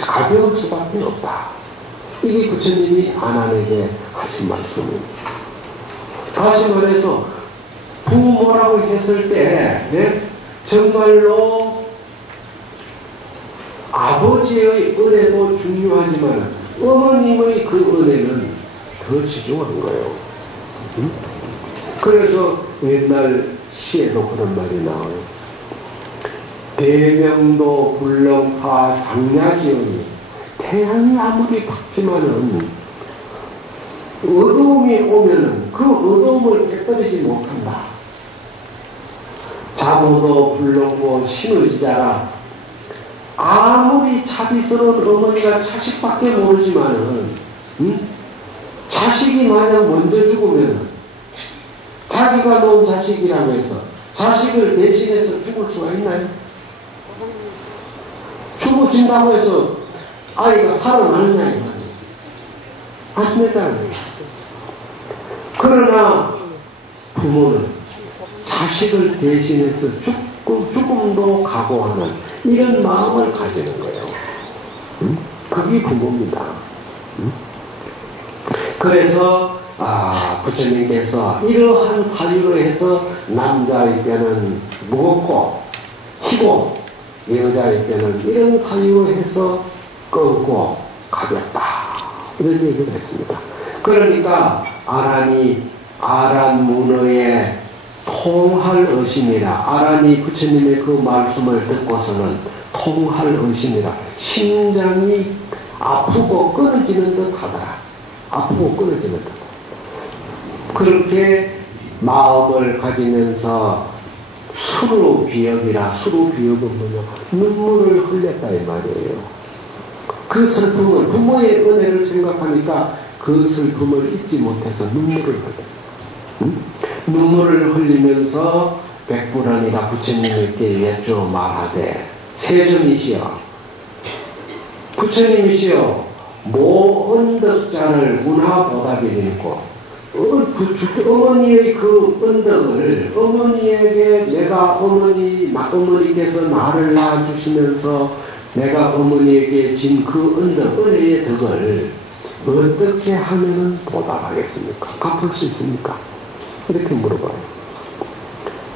가벼울 수밖에 없다. 이게 부처님이 아난에게 하신 말씀입니다. 다시 말해서 부모라고 했을 때 정말로 아버지의 은혜도 중요하지만 어머님의 그 은혜는 더 중요한 거예요. 그래서 옛날 시에도 그런 말이 나와요. 대명도 불렁파 장야지언이 태양이 아무리 밝지만은 어두움이 오면은 그 어두움을 깨뜨리지 못한다. 자모도 불렁고 신의지자라 아무리 자비스러운 어머니가 자식밖에 모르지만은 자식이 만약 먼저 죽으면 자기가 놓은 자식이라고 해서 자식을 대신해서 죽을 수가 있나요? 죽어진다고 해서 아이가 살아나느냐 이 말이에요. 안 되잖아요. 그러나 부모는 자식을 대신해서 죽음도 각오하는 이런 마음을 가지는 거예요. 그게 부모입니다. 그래서 부처님께서 이러한 사유로 해서 남자의 뼈는 무겁고 희고 여자의 뼈는 이런 사유로 해서 끄고 가볍다. 이런 얘기를 했습니다. 그러니까 아란이 아란문어의 통할 의심이라 아란이 부처님의 그 말씀을 듣고서는 통할 의심이라 심장이 아프고 끊어지는 듯 하더라. 아프고 끊어지는 듯. 그렇게 마음을 가지면서 수루비역이라 수루비역은 뭐냐 눈물을 흘렸다 이 말이에요. 그 슬픔을 부모의 은혜를 생각하니까 그 슬픔을 잊지 못해서 눈물을 흘려. 눈물을 흘리면서 백불안이라 부처님께 여쭈어 말하되 세존이시여 부처님이시여 모언덕자를 문화보답이니고 어머니의 그 언덕을 어머니에게 내가 어머니께서 나를 낳아주시면서 내가 어머니에게 진 그 언덕 은혜의 덕을 어떻게 하면은 보답하겠습니까? 갚을 수 있습니까? 이렇게 물어봐요.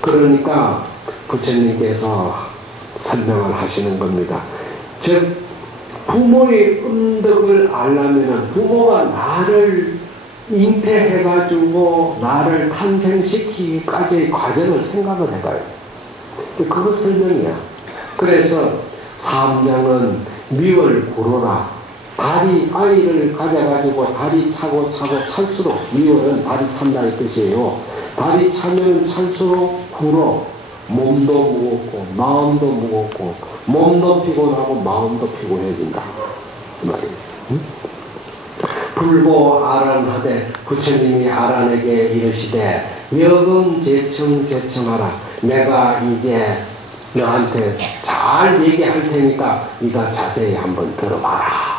그러니까 부처님께서 설명을 하시는 겁니다. 즉 부모의 언덕을 알려면 부모가 나를 잉태해가지고 나를 탄생시키기까지의 과정을 생각을 해봐요. 그거 설명이야. 그래서 삼장은 미월 구로라 다리 아이를 가져가지고 다리 차고 찰수록 미월은 다리 찬다는 뜻이에요. 다리 차면 찰수록 구로 몸도 무겁고 마음도 무겁고 몸도 피곤하고 마음도 피곤해진다 그 말이에요. 불보 아란하되 부처님이 아란에게 이르시되 여금제청 개청하라. 내가 이제 너한테 잘 얘기할 테니까 네가 자세히 한번 들어봐라.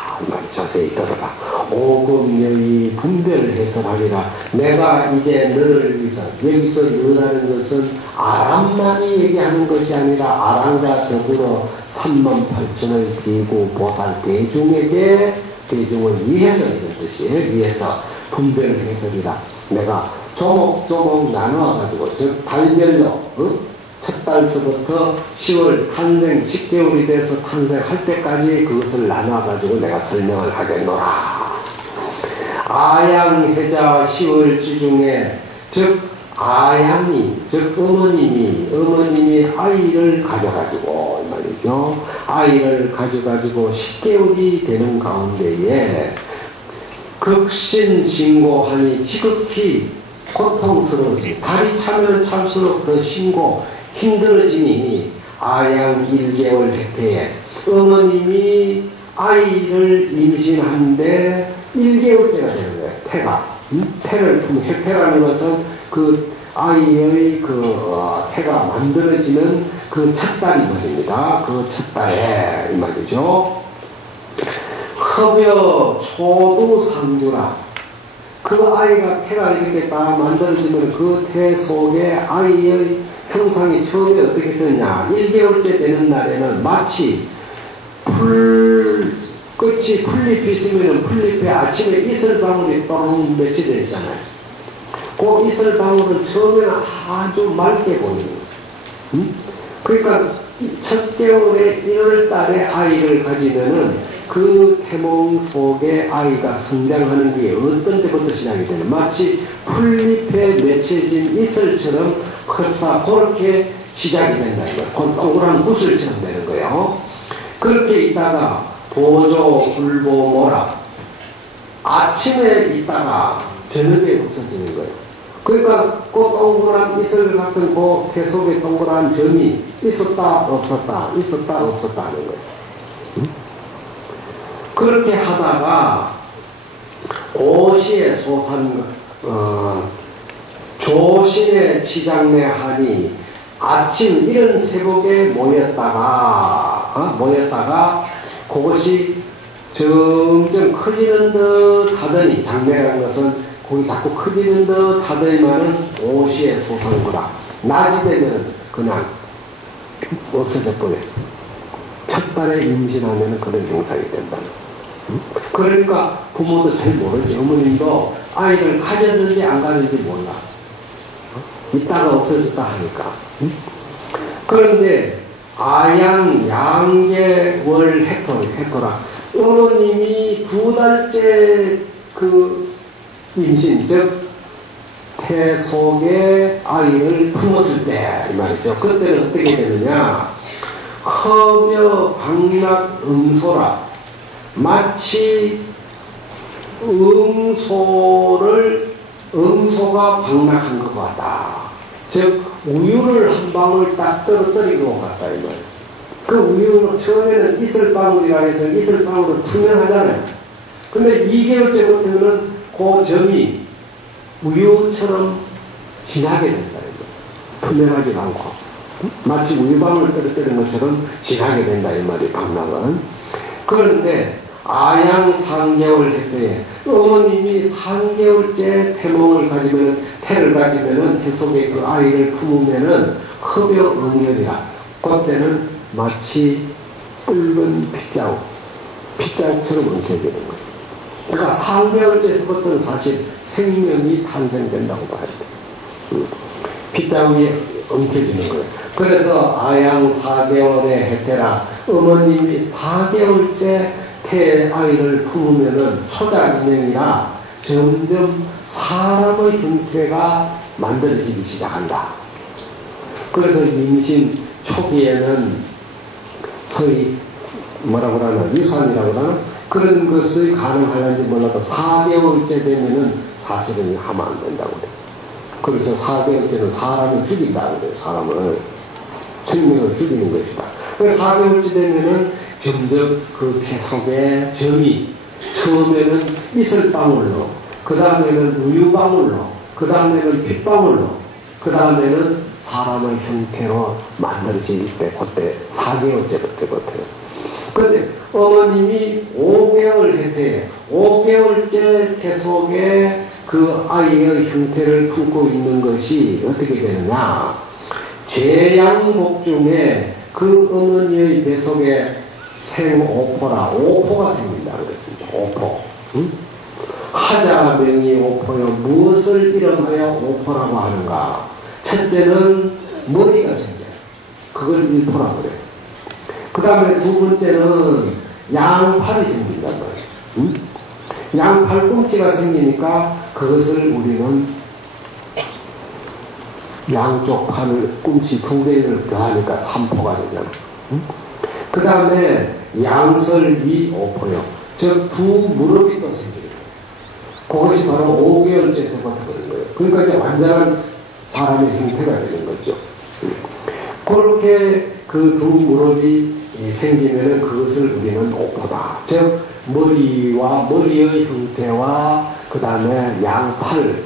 자세히 들어라. 오금여의 분별을 해설하리라. 내가 이제 너를 위해서 여기서 너라는 것은 아란만이 얘기하는 것이 아니라 아란과 더불어 38,000의 비구 보살 대중을 위해서 이런 뜻이에요. 위해서 분별 해설이라. 내가 조목조목 나누어가지고 즉 달별로 첫 달서부터 10월 탄생 10개월이 돼서 탄생할 때까지 그것을 나눠가지고 내가 설명을 하겠노라. 아양해자 10월 지중에 즉 아양이 즉 어머님이 아이를 가져가지고 말이죠. 아이를 가져가지고 10개월이 되는 가운데에 극신신고하니 지극히 고통스러워지 다리 차면 찰수록 더 신고 힘들어지니 아양 1개월 해태에 어머님이 아이를 임신하는데 1개월째가 되는 거예요. 태가. 태를 해태라는 것은 그 아이의 태가 만들어지는 그 첫 달이 말입니다. 그 첫 달에 이 말이죠. 흡여 초두상주라. 그 아이가 태가 이렇게 딱 만들어지면 그 태 속에 아이의 형상이 처음에 어떻게 쓰느냐. 1개월째 되는 날에는 마치 끝이 풀잎이 있으면 풀잎에 아침에 이슬방울이 똥 맺혀져 있잖아요. 그 이슬방울은 처음에는 아주 맑게 보이는 거예요. 그러니까 첫 개월에 1월 달에 아이를 가지면은 그 태몽 속에 아이가 성장하는 게 어떤 때부터 시작이 되는 마치 풀잎에 맺혀진 이슬처럼 그렇게 시작이 된다는 거예요. 그 동그란 구슬처럼 되는 거예요. 그렇게 있다가 보조, 불보, 모라 아침에 있다가 저녁에 없어지는 거예요. 그러니까 그 동그란 이슬 같은 그 태 속에 동그란 점이 있었다 없었다 있었다 없었다 하는 거예요. 그렇게 하다가 오시의 소산 조신의 치장내하니 아침 이른 새벽에 모였다가 그것이 점점 커지는 듯 하더니 장내라는 것은 거기 자꾸 커지는 듯 하더니만은 오시의 소산구라. 낮이 되면은 그냥 없어져 버려요. 첫 달에 임신하면은 그런 형상이 된다. 그러니까 부모도 잘 모르지. 어머님도 아이를 가졌는지 안 가졌는지 몰라. 있다가 없어졌다 하니까. 그런데 아양 양계월 해토라. 어머님이 2달째 그 임신, 즉 태 속에 아이를 품었을 때 이 말이죠. 그때는 어떻게 되느냐. 흡여 방락 음소라. 마치 음소가 방락한 것 같다. 즉 우유를 한 방울 딱 떨어뜨린 것 같다 이 말이에요. 그 우유는 처음에는 이슬방울이라 해서 이슬방울은 투명하잖아요. 근데 2개월째부터는 그 점이 우유처럼 진하게 된다. 투명하지 않고 마치 우유방울 떨어뜨린 것처럼 진하게 된다 이 말이 방락은. 그런데 아양 3개월 했더니 어머님이 3개월째 태몽을 가지면 태를 가지면은 태 속에 그 아이를 품으면은 흡여 응열이라. 그때는 마치 붉은 핏자국처럼 엉켜지는 거예요. 그러니까 3개월째에서부터는 사실 생명이 탄생된다고 봐야 돼요. 핏자국이 엉켜지는 거예요. 그래서 아양 4개월의 해태라. 어머님이 4개월째 태 아이를 품으면은 초자기념이라 점점 사람의 형태가 만들어지기 시작한다. 그래서 임신 초기에는 소위 뭐라고 하나 유산이라고 하나 그런 것이 가능할는지 몰라도 4개월째 되면은 사실은 하면 안 된다고 그래요. 그래서 4개월째는 사람을 죽인다고 그래요. 사람을 생명을 죽이는 것이다. 그래서 4개월째 되면은 점점 그 태 속에 점이 처음에는 이슬방울로, 그 다음에는 우유방울로, 그 다음에는 핏방울로, 그 다음에는 사람의 형태로 만들어질 때 그때 4개월째부터요. 그런데 어머님이 5개월 해태 5개월째 태 속에 그 아이의 형태를 품고 있는 것이 어떻게 되느냐. 제양복 중에 그 어머니의 배 속에 생오포라. 오포가 생긴다 그랬습니다. 오포. 응? 하자명이 오포요. 무엇을 이름하여 오포라고 하는가. 첫째는 머리가 생겨요. 그걸 일포라고 그래요. 그 다음에 두 번째는 양팔이 생긴단 말이에요. 응? 양팔꿈치가 생기니까 그것을 우리는 양쪽 팔을 꿈치 2개를 더하니까 3포가 되잖아. 응? 그 다음에 양설위 오포요. 즉 두 무릎이 또 생기는 거예요. 그것이 바로 5개월째 때부터 그런 거예요. 그러니까 이제 완전한 사람의 형태가 되는 거죠. 그렇게 그 두 무릎이 생기면은 그것을 우리는 오포다. 즉 머리의 형태와 그 다음에 양팔,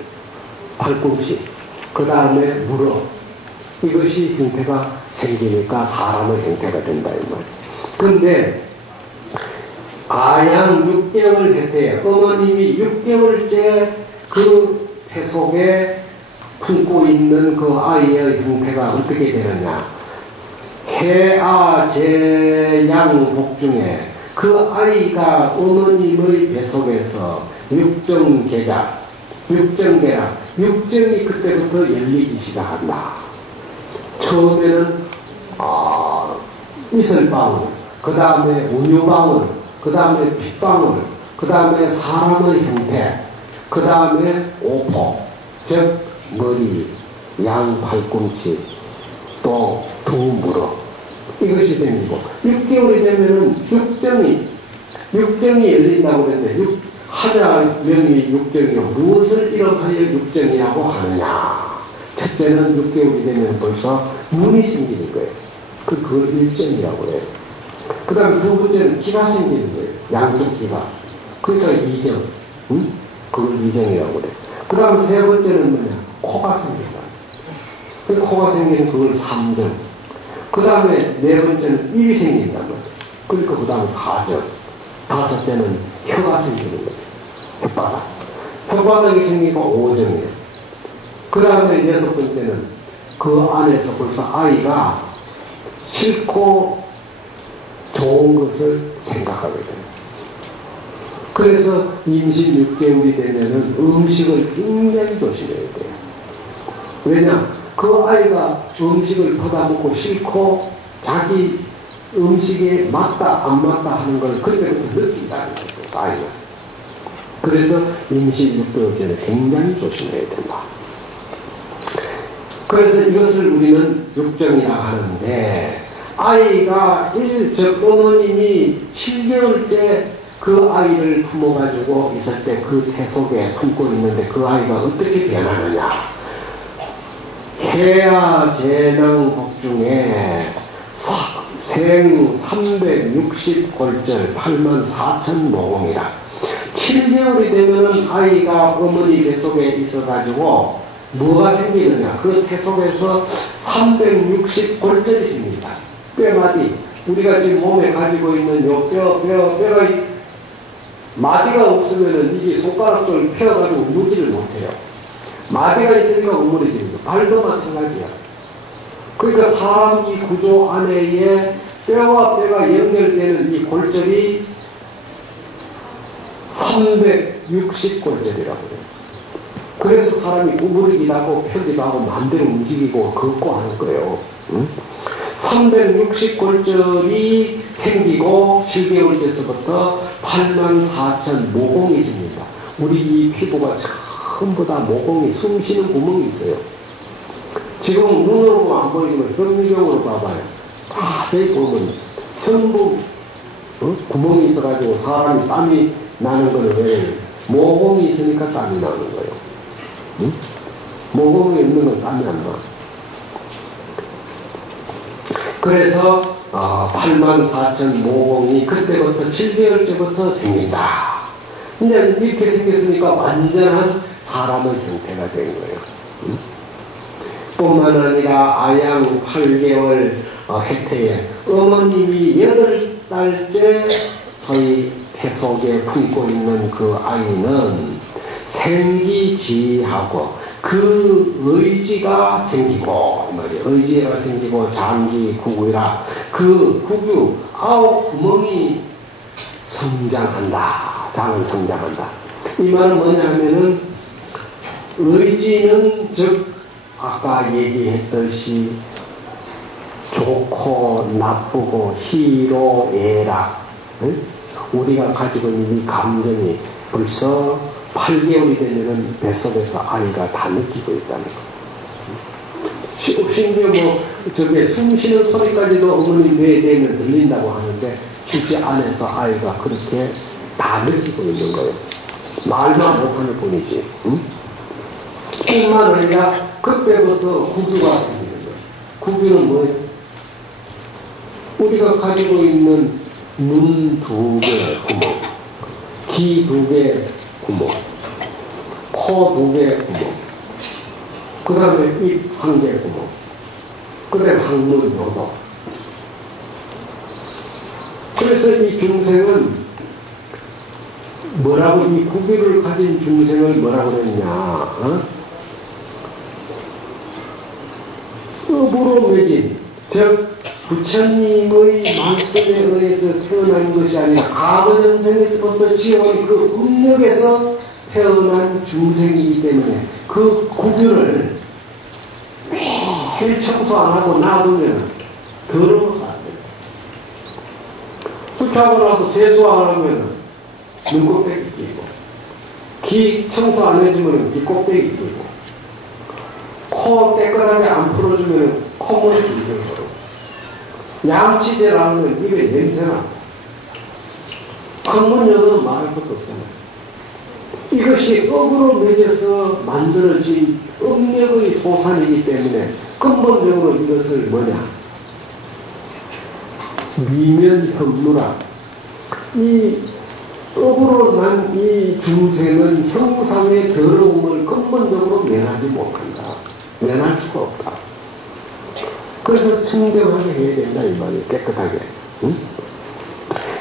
팔꿈치 그 다음에 물어. 이것이 형태가 생기니까 사람의 형태가 된다, 이 말. 그런데, 아양 6개월 혜태, 어머님이 6개월째 그 태속에 품고 있는 그 아이의 형태가 어떻게 되느냐. 해아제양 복중에 그 아이가 어머님의 뱃속에서 육정계작, 육정계락, 육정이 그때부터 열리기 시작한다. 처음에는 이슬방울, 그 다음에 우유방울, 그 다음에 핏방울, 그 다음에 사람의 형태, 그 다음에 오포, 즉 머리, 양 팔꿈치, 또 두 무릎, 이것이 생기고 6개월이 되면은 육정이 열린다고 그랬는데 하자명이 육정이요. 무엇을 이름하여 육정이라고 하느냐. 첫째는 6개월이 되면 벌써 눈이 생기는 거예요. 그걸 일정이라고 해요. 그 다음에 두 번째는 기가 생기는 거예요. 양쪽 기가. 그러니까 이정. 응? 그걸 이정이라고 그래요. 그 다음 세 번째는 뭐냐. 코가 생긴다. 그 코가 생기는 그걸 삼정. 그 다음에 네 번째는 입이 생긴단 말이에요. 그러니까 그 다음에 사정. 다섯째는 혀가 생기는 거예요. 혓바닥. 혓바닥이 생기고 오정이에요. 그 다음에 여섯 번째는 그 안에서 벌써 아이가 싫고 좋은 것을 생각하게 돼요. 그래서 임신 6개월이 되면은 음식을 굉장히 조심해야 돼요. 왜냐? 그 아이가 음식을 퍼다먹고 싫고 자기 음식에 맞다 안 맞다 하는 걸 그때부터 느낀다는 거예요. 아이가. 그래서 임신 6개월 전에 굉장히 조심해야 된다. 그래서 이것을 우리는 육정이라 하는데 아이가 어머님이 7개월째 그 아이를 품어가지고 있을 때 그 태속에 품고 있는데 그 아이가 어떻게 변하느냐. 해야 재능 복중에 생 360골절 84,000모공이라 7개월이 되면은 아이가 어머니 뱃속에 있어가지고 뭐가 생기느냐. 그 태속에서 360골절이 생깁니다. 뼈마디. 우리가 지금 몸에 가지고 있는 요 뼈가 마디가 없으면은 이게 손가락을 펴가지고 누지를 못해요. 마디가 있으니까 우물해집니다. 발도 마찬가지야. 그러니까 사람 이 구조 안에 뼈와 뼈가 연결되는 이 골절이 360골절이라고 해요. 그래서 사람이 구부리기도 하고 펴기도 하고 마음대로 움직이고 걷고 하는 거예요. 360골절이 생기고 7개월 돼서부터 84,000 모공이 있습니다. 우리 이 피부가 전부 다 모공이 숨쉬는 구멍이 있어요. 지금 눈으로 안 보이지만 현미경으로 봐봐요. 자세히 보면 전부 구멍이 있어가지고 사람이 땀이 나는 거는 왜 모공이 있으니까 땀이 나는 거예요. 응? 모공이 없는 건 땀이 안 나. 그래서 84,000 모공이 그때부터 7개월째부터 생긴다. 근데 이렇게 생겼으니까 완전한 사람의 형태가 된 거예요. 응? 뿐만 아니라 아양 8개월 혜태에 어머님이 8달째 소위 태속에 품고 있는 그 아이는 생기지하고 그 의지가 생기고 의지가 생기고 장기 구구이라 그 구구 9구멍이 성장한다. 장은 성장한다. 이 말은 뭐냐 하면은 의지는 즉 아까 얘기했듯이 좋고 나쁘고 희로애락 우리가 가지고 있는 이 감정이 벌써 8개월이 되면은 뱃속에서 아이가 다 느끼고 있다는 거. 심지어 저게 숨 쉬는 소리까지도 어머니 뇌에 대면 들린다고 하는데 실제 안에서 아이가 그렇게 다 느끼고 있는 거예요. 말만 못하는 뿐이지. 응? 뿐만 아니라 그때부터 구규가 생기는 거예요. 구규는 뭐예요? 우리가 가지고 있는 눈 2개 구멍, 귀 2개 구멍, 코 2개 구멍, 그 다음에 입 한 개 구멍, 그 다음에 항문 요도. 그래서 이 중생은 뭐라고, 이 구비를 가진 중생을 뭐라고 그랬냐, 업으로 매진, 즉 부처님의 말씀에 의해서 태어난 것이 아니라 과거 전생에서부터 지어온 그 음력에서 태어난 중생이기 때문에 그 구별을 매일 청소 안 하고 놔두면 더러워서 안 됩니다. 흡수하고 나서 세수 안 하면 눈곱대기 끼고, 귀 청소 안 해주면 귀 꼭대기 끼고, 코 깨끗하게 안 풀어주면 콧물이 줄줄 거고, 양치질 안 하면 입에 냄새나. 항문 열어도 말할 것도 없잖아요. 이것이 업으로 맺어서 만들어진 업력의 소산이기 때문에 근본적으로 이것을 뭐냐, 미면형무라. 이 업으로 난 이 중생은 형상의 더러움을 근본적으로 면하지 못한다. 면할 수가 없다. 그래서 청정하게 해야 된다 이 말이에요. 깨끗하게. 응?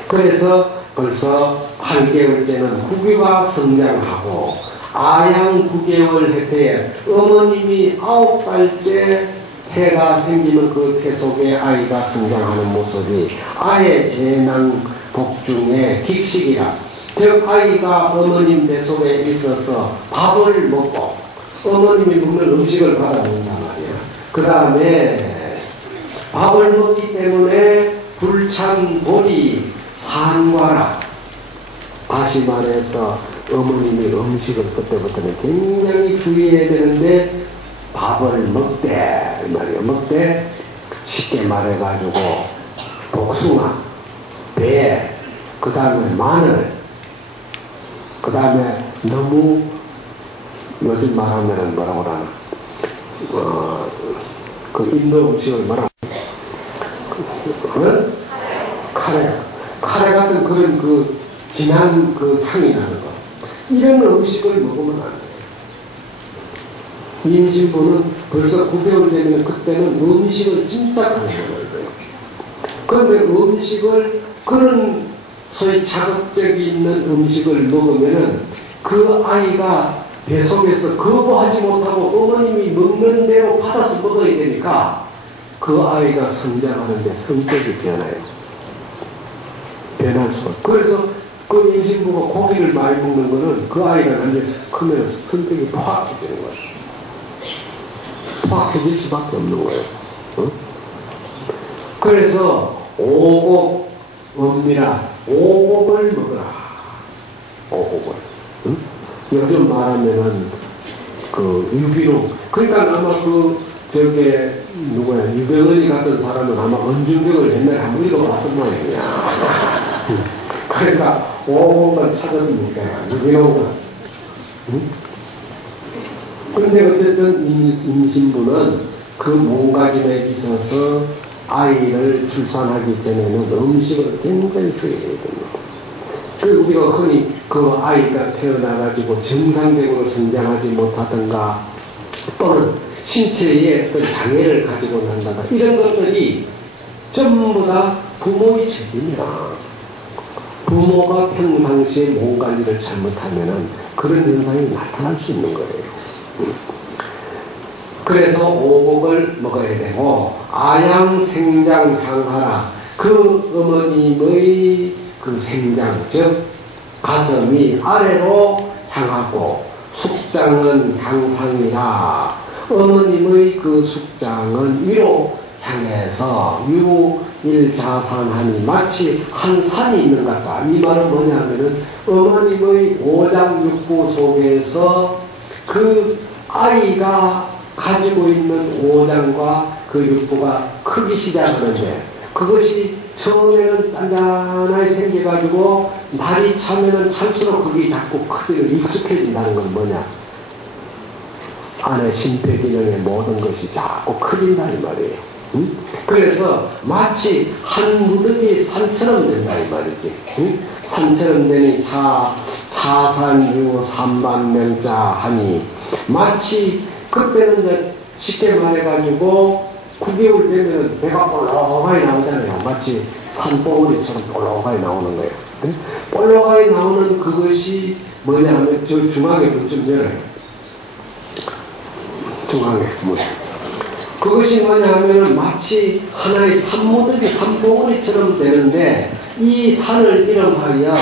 그래서 벌써 8개월째는 구귀가 성장하고 아양 9개월 해태에 어머님이 9달째 태가 생기는 그 태 속에 아이가 성장하는 모습이 아예 재난 복중의 긱식이라, 즉 아이가 어머님 뱃속에 있어서 밥을 먹고 어머님이 먹는 음식을 받아 먹는단 말이야. 그 다음에 밥을 먹기 때문에 불찬 보리 산과라. 다시 말해서 어머님이 음식을 그때부터는 굉장히 주의해야 되는데, 밥을 먹되 말이에요. 먹되 쉽게 말해가지고 복숭아, 배, 그 다음에 마늘, 그 다음에 너무 요즘 말하면 뭐라고 하나, 그 인도 음식을 뭐라고, 카레 같은 그런 그 진한 그 향이 나는 거, 이런 음식을 먹으면 안 돼요. 임신부는 벌써 9개월 되면 그때는 음식을 진짜 많이 먹어야 돼요. 그런데 음식을, 그런 소위 자극적이 있는 음식을 먹으면은 그 아이가 배속에서 거부하지 못하고 어머님이 먹는 대로 받아서 먹어야 되니까 그 아이가 성장하는데 성격이 변해요. 변할 수가. 그래서 그 임신부가 고기를 많이 먹는 거는 그 아이가 나중에 크면 성격이 포악해지는 거예요. 포악해질 수밖에 없는 거예요. 어? 그래서 오곡 엄밀한 오곡을 먹어라. 오곡을. 응? 요즘 말하면은 그 유비룡. 그러니까 아마 그 저게 누구야, 유병헌이 같은 사람은 아마 은중병을 옛날에 한번 읽어봤던 모양이야. 그러니까 오곡을 찾았으니까 유비룡은. 응? 그런데 어쨌든 임신부는 그 몸가짐에 있어서 아이를 출산하기 전에는 음식을 굉장히 주의해야 됩니다. 그리고 우리가 흔히 그 아이가 태어나가지고 정상적으로 성장하지 못하든가 또는 신체에 어떤 장애를 가지고 난다든가 이런 것들이 전부 다 부모의 책임이야. 부모가 평상시에 몸 관리를 잘못하면은 그런 현상이 나타날 수 있는 거예요. 그래서 오곡을 먹어야 되고, 아양 생장 향하라. 그 어머님의 그 생장, 즉 가슴이 아래로 향하고 숙장은 향상이라. 어머님의 그 숙장은 위로 향해서 유일자산하니 마치 한 산이 있는 것 같다. 이 말은 뭐냐면은 어머님의 오장육부 속에서 그 아이가 가지고 있는 오장과 그 육부가 크기 시작하는데, 그것이 처음에는 단단하게 생겨가지고 날이 차면은 찰수록 그게 자꾸 크기로 익숙해진다는 건 뭐냐, 안에 심폐기능의 모든 것이 자꾸 커진다 이 말이에요. 응? 그래서 마치 한 무더기 산처럼 된다 이 말이지. 응? 산처럼 되니 차산유 삼반명자 하니, 마치 그때는 이제 쉽게 말해가지고 9개월 되면 배가 볼록하게 나오잖아요. 마치 산봉우리처럼 볼록하게 나오는 거예요. 볼록하게 나오는 그것이 뭐냐면 저 중앙에 좀 열어요. 중앙에 뭐야? 그것이 뭐냐 하면은 마치 하나의 산모들이 산봉우리처럼 되는데 이 산을 이름하여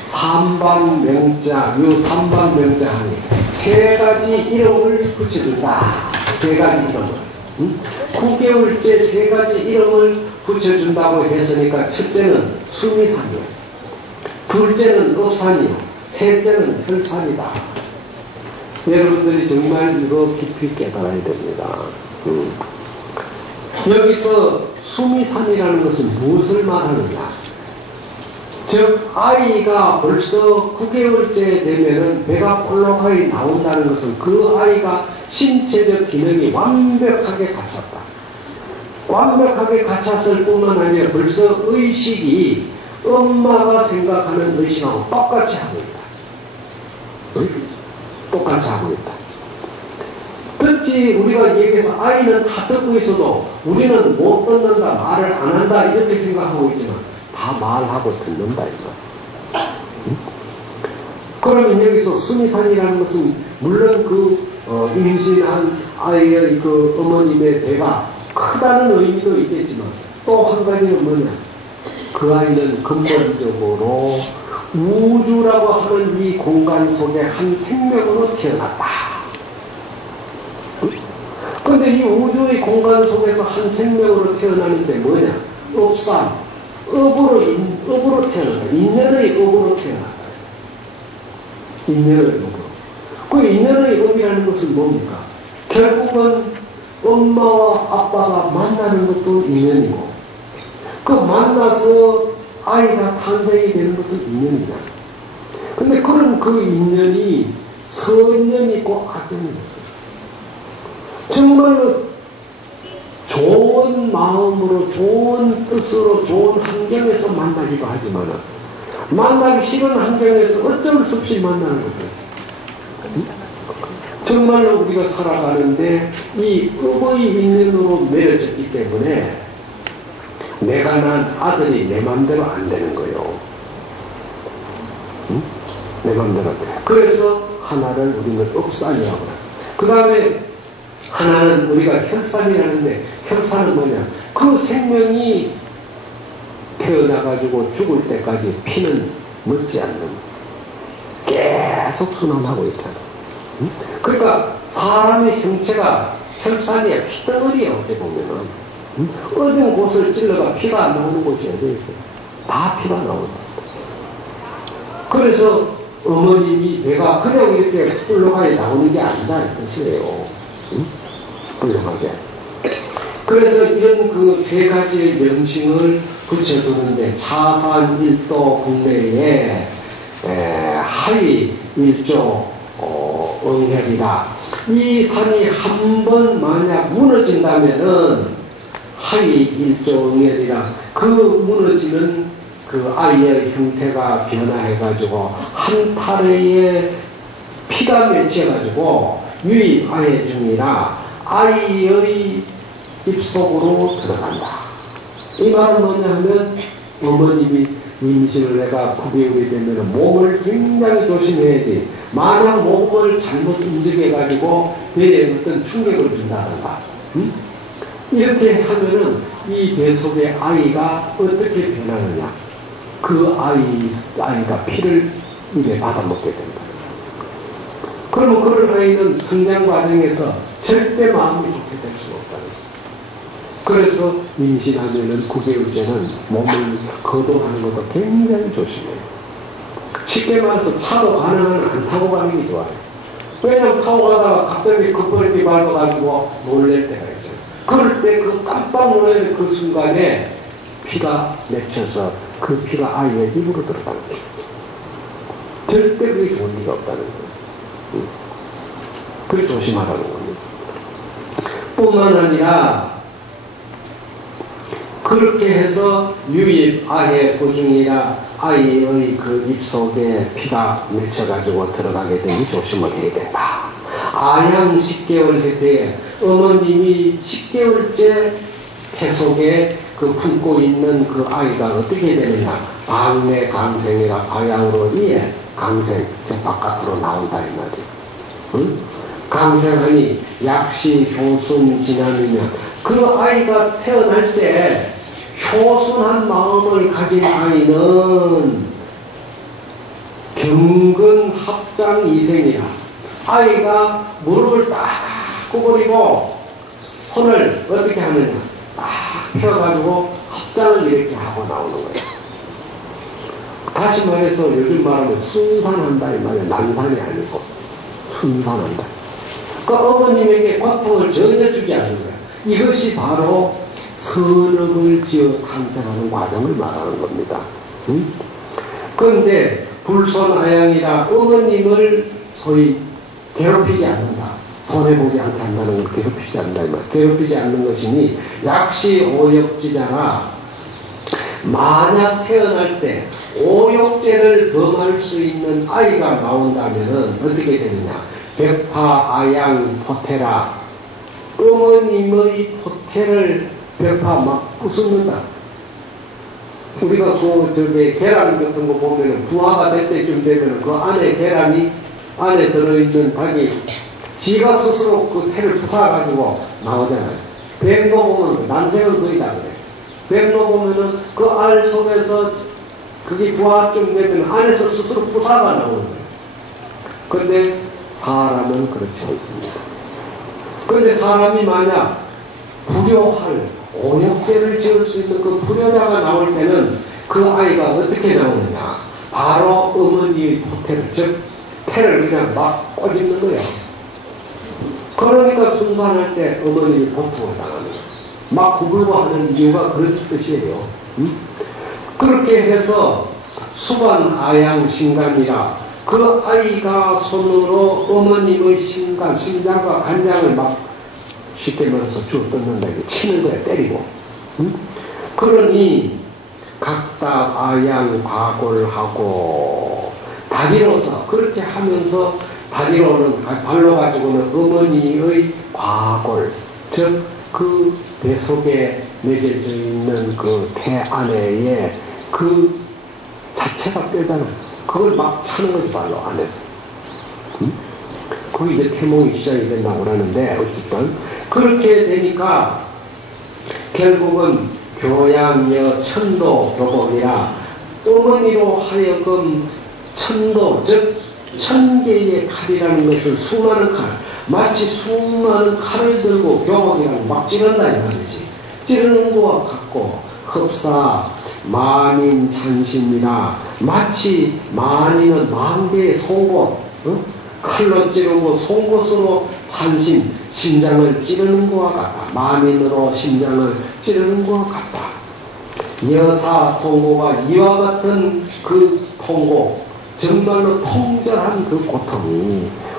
삼반명자, 요 삼반명자하니 세 가지 이름을 붙여준다. 세 가지 이름을. 9개월째 세 가지 이름을 붙여준다고 했으니까 첫째는 수미산이요. 둘째는 업산이요. 셋째는 혈산이다. 여러분들이 정말 이거 깊이 깨달아야 됩니다. 여기서 수미산이라는 것은 무엇을 말하느냐? 즉 아이가 벌써 9개월째 되면은 배가 볼록하게 나온다는 것은 그 아이가 신체적 기능이 완벽하게 갖췄다. 완벽하게 갖췄을 뿐만 아니라 벌써 의식이 엄마가 생각하는 의식하고 똑같이 하고 있다. 똑같이 하고 있다. 그렇지 우리가 얘기해서 아이는 다 듣고 있어도 우리는 못 듣는다, 말을 안 한다 이렇게 생각하고 있지만 다 말하고 듣는다 이거. 그러면 여기서 수미산이라는 것은 물론 그 임신한 아이의 그 어머님의 배가 크다는 의미도 있겠지만 또 한 가지는 뭐냐? 그 아이는 근본적으로 우주라고 하는 이 공간 속에 한 생명으로 태어났다. 근데 이 우주의 공간 속에서 한 생명으로 태어나는데 뭐냐? 업산, 업으로 태어난다. 인연의 업으로 태어난다. 인연의 업으로. 그 인연의 업이라는 것은 뭡니까? 결국은 엄마와 아빠가 만나는 것도 인연이고, 그 만나서 아이가 탄생이 되는 것도 인연이다. 근데 그런 그 인연이 선연이 있고 악연이 있어요. 정말로 좋은 마음으로, 좋은 뜻으로, 좋은 환경에서 만나기도 하지만 만나기 싫은 환경에서 어쩔 수 없이 만나는 거죠. 정말로 우리가 살아가는데 이 업의 인연으로 맺어졌기 때문에 내가 난 아들이 내 맘대로 안 되는 거예요. 응? 내 맘대로 안 돼. 그래서 하나를 우리는 업산이라고 해요. 그 다음에 하나는 우리가 혈산이라는데, 혈산은 뭐냐? 그 생명이 태어나가지고 죽을 때까지 피는 멎지 않는, 계속 순환하고 있잖아. 응? 그러니까 사람의 형체가 혈산이야. 피덩어리야, 어떻게 보면은. 응? 어떤 곳을 찔러가 피가 안 나오는 곳이 어디 있어요? 다 피가 나온다. 그래서 어머님이 배가 그냥 이렇게 훌륭하게 나오는 게 아니다, 이 뜻이에요. 응? 훌륭하게. 그래서 이런 그 세 가지의 명칭을 붙여두는데, 차산 일도 국내에 하위 일조 응혈이다. 이 산이 한 번 만약 무너진다면은 하위 일조 응혈이라, 그 무너지는 그 아이의 형태가 변화해가지고 한 타래의 피가 맺혀가지고 유입하해 중이라 아이의 입속으로 들어간다. 이 말은 뭐냐 하면 어머님이 임신을 해가 9개월이 되면 몸을 굉장히 조심해야지. 만약 몸을 잘못 움직여가지고 배에 어떤 충격을 준다든가, 응? 이렇게 하면은 이 배 속의 아이가 어떻게 변하느냐? 그 아이가 피를 입에 받아먹게 된다. 그러면 그런 아이는 성장 과정에서 절대 마음이 좋게 될 수가 없다는 거예요. 그래서 임신하면은 9개월째는 몸을 거동하는 것도 굉장히 조심해요. 쉽게 말해서 차도 가능한 안 타고 가는 게 좋아요. 왜냐면 타고 가다가 갑자기 급버릇이 밟아가지고 놀랄 때가 있어요. 그럴 때 그 깜빡 놀라는 그 순간에 피가 맺혀서 그 피가 아이의 입으로 들어가는 거예요. 절대 그게 좋은 리가 없다는 거예요. 그게 조심하라는 겁니다. 뿐만 아니라 그렇게 해서 유입 아해 보중이라 아이의 그 입속에 피가 맺혀가지고 들어가게 되니 조심을 해야 된다. 아양 10개월 때 어머님이 10개월째 태 속에 그 품고 있는 그 아이가 어떻게 되느냐. 방내 강생이라 아양으로 이에 강생, 저 바깥으로 나온다 이 말이에요. 응? 강생하니 약시 효순 지나느냐. 그 아이가 태어날 때 효순한 마음을 가진 아이는 경근 합장 이생이라. 아이가 무릎을 딱 구부리고 손을 어떻게 하느냐. 딱 펴가지고 합장을 이렇게 하고 나오는 거예요. 다시 말해서 요즘 말하면 순산한다 이 말이에요. 난산이 아니고 순산한다. 그 어머님에게 고통을 전혀 주지 않는 거예요. 이것이 바로 선업을 지어 탄생하는 과정을 말하는 겁니다. 응? 그런데 불손아양이라 어머님을 소위 괴롭히지 않는다. 손해보지 않게 한다는 걸 괴롭히지 않는다. 이 말. 괴롭히지 않는 것이니 약시 오욕지자라. 만약 태어날 때 오욕죄를 범할 수 있는 아이가 나온다면 어떻게 되느냐. 백파 아양 포테라. 어머님의 포테를 백파 막 부수는다. 우리가 계란 같은 거 보면은 부화가 될 때쯤 되면은 그 안에 계란이 안에 들어있는 닭이 지가 스스로 그 태를 부숴가지고 나오잖아요. 뱀도 보면 난생은 거의 다 그래. 뱀도 보면은 그 알 속에서 그게 부화쯤 되면 안에서 스스로 부숴가 나오는 거예요. 근데 사람은 그렇지 않습니다. 그런데 사람이 만약 불효할 오욕죄를 지을 수 있는 그 불효자가 나올 때는 그 아이가 어떻게 나오느냐. 바로 어머니의 포태를, 즉 태를 그냥 막 꼬집는 거예요. 그러니까 순산할 때 어머님이 고통을 당하는 거예요. 막 구불고하는 이유가 그런 뜻이에요. 그렇게 해서 수반 아양 신간이라 그 아이가 손으로 어머님의 심장과 간장을 막 쉽게 말해서 주워 뜯는다. 치는 거야, 때리고. 그러니 각다 아양 과골하고 다리로서 그렇게 하면서 다리로는 발로 가지고는 어머니의 과골, 즉 그 배 속에 매겨져 있는 그 태 안에 그 자체가 뼈잖아. 그걸 막 차는 거지, 발로 안에서. 그게 이제 태몽이 시작이 된다고 그러는데, 어쨌든 그렇게 되니까 결국은 교양여 천도 교법이라 어머니로 하여금 천도, 즉 1000개의 칼이라는 것을 수많은 칼, 마치 수많은 칼을 들고 교법이라고 막 찌른다 이 말이지. 찌르는 거와 같고 흡사 만인 찬심이라 마치 만인은 만개의 송곳, 칼로 찌르고 송곳으로 찬심, 심장을 찌르는 것과 같다. 만인으로 심장을 찌르는 것과 같다. 여사 통고가 이와 같은 그 통고, 정말로 통절한 그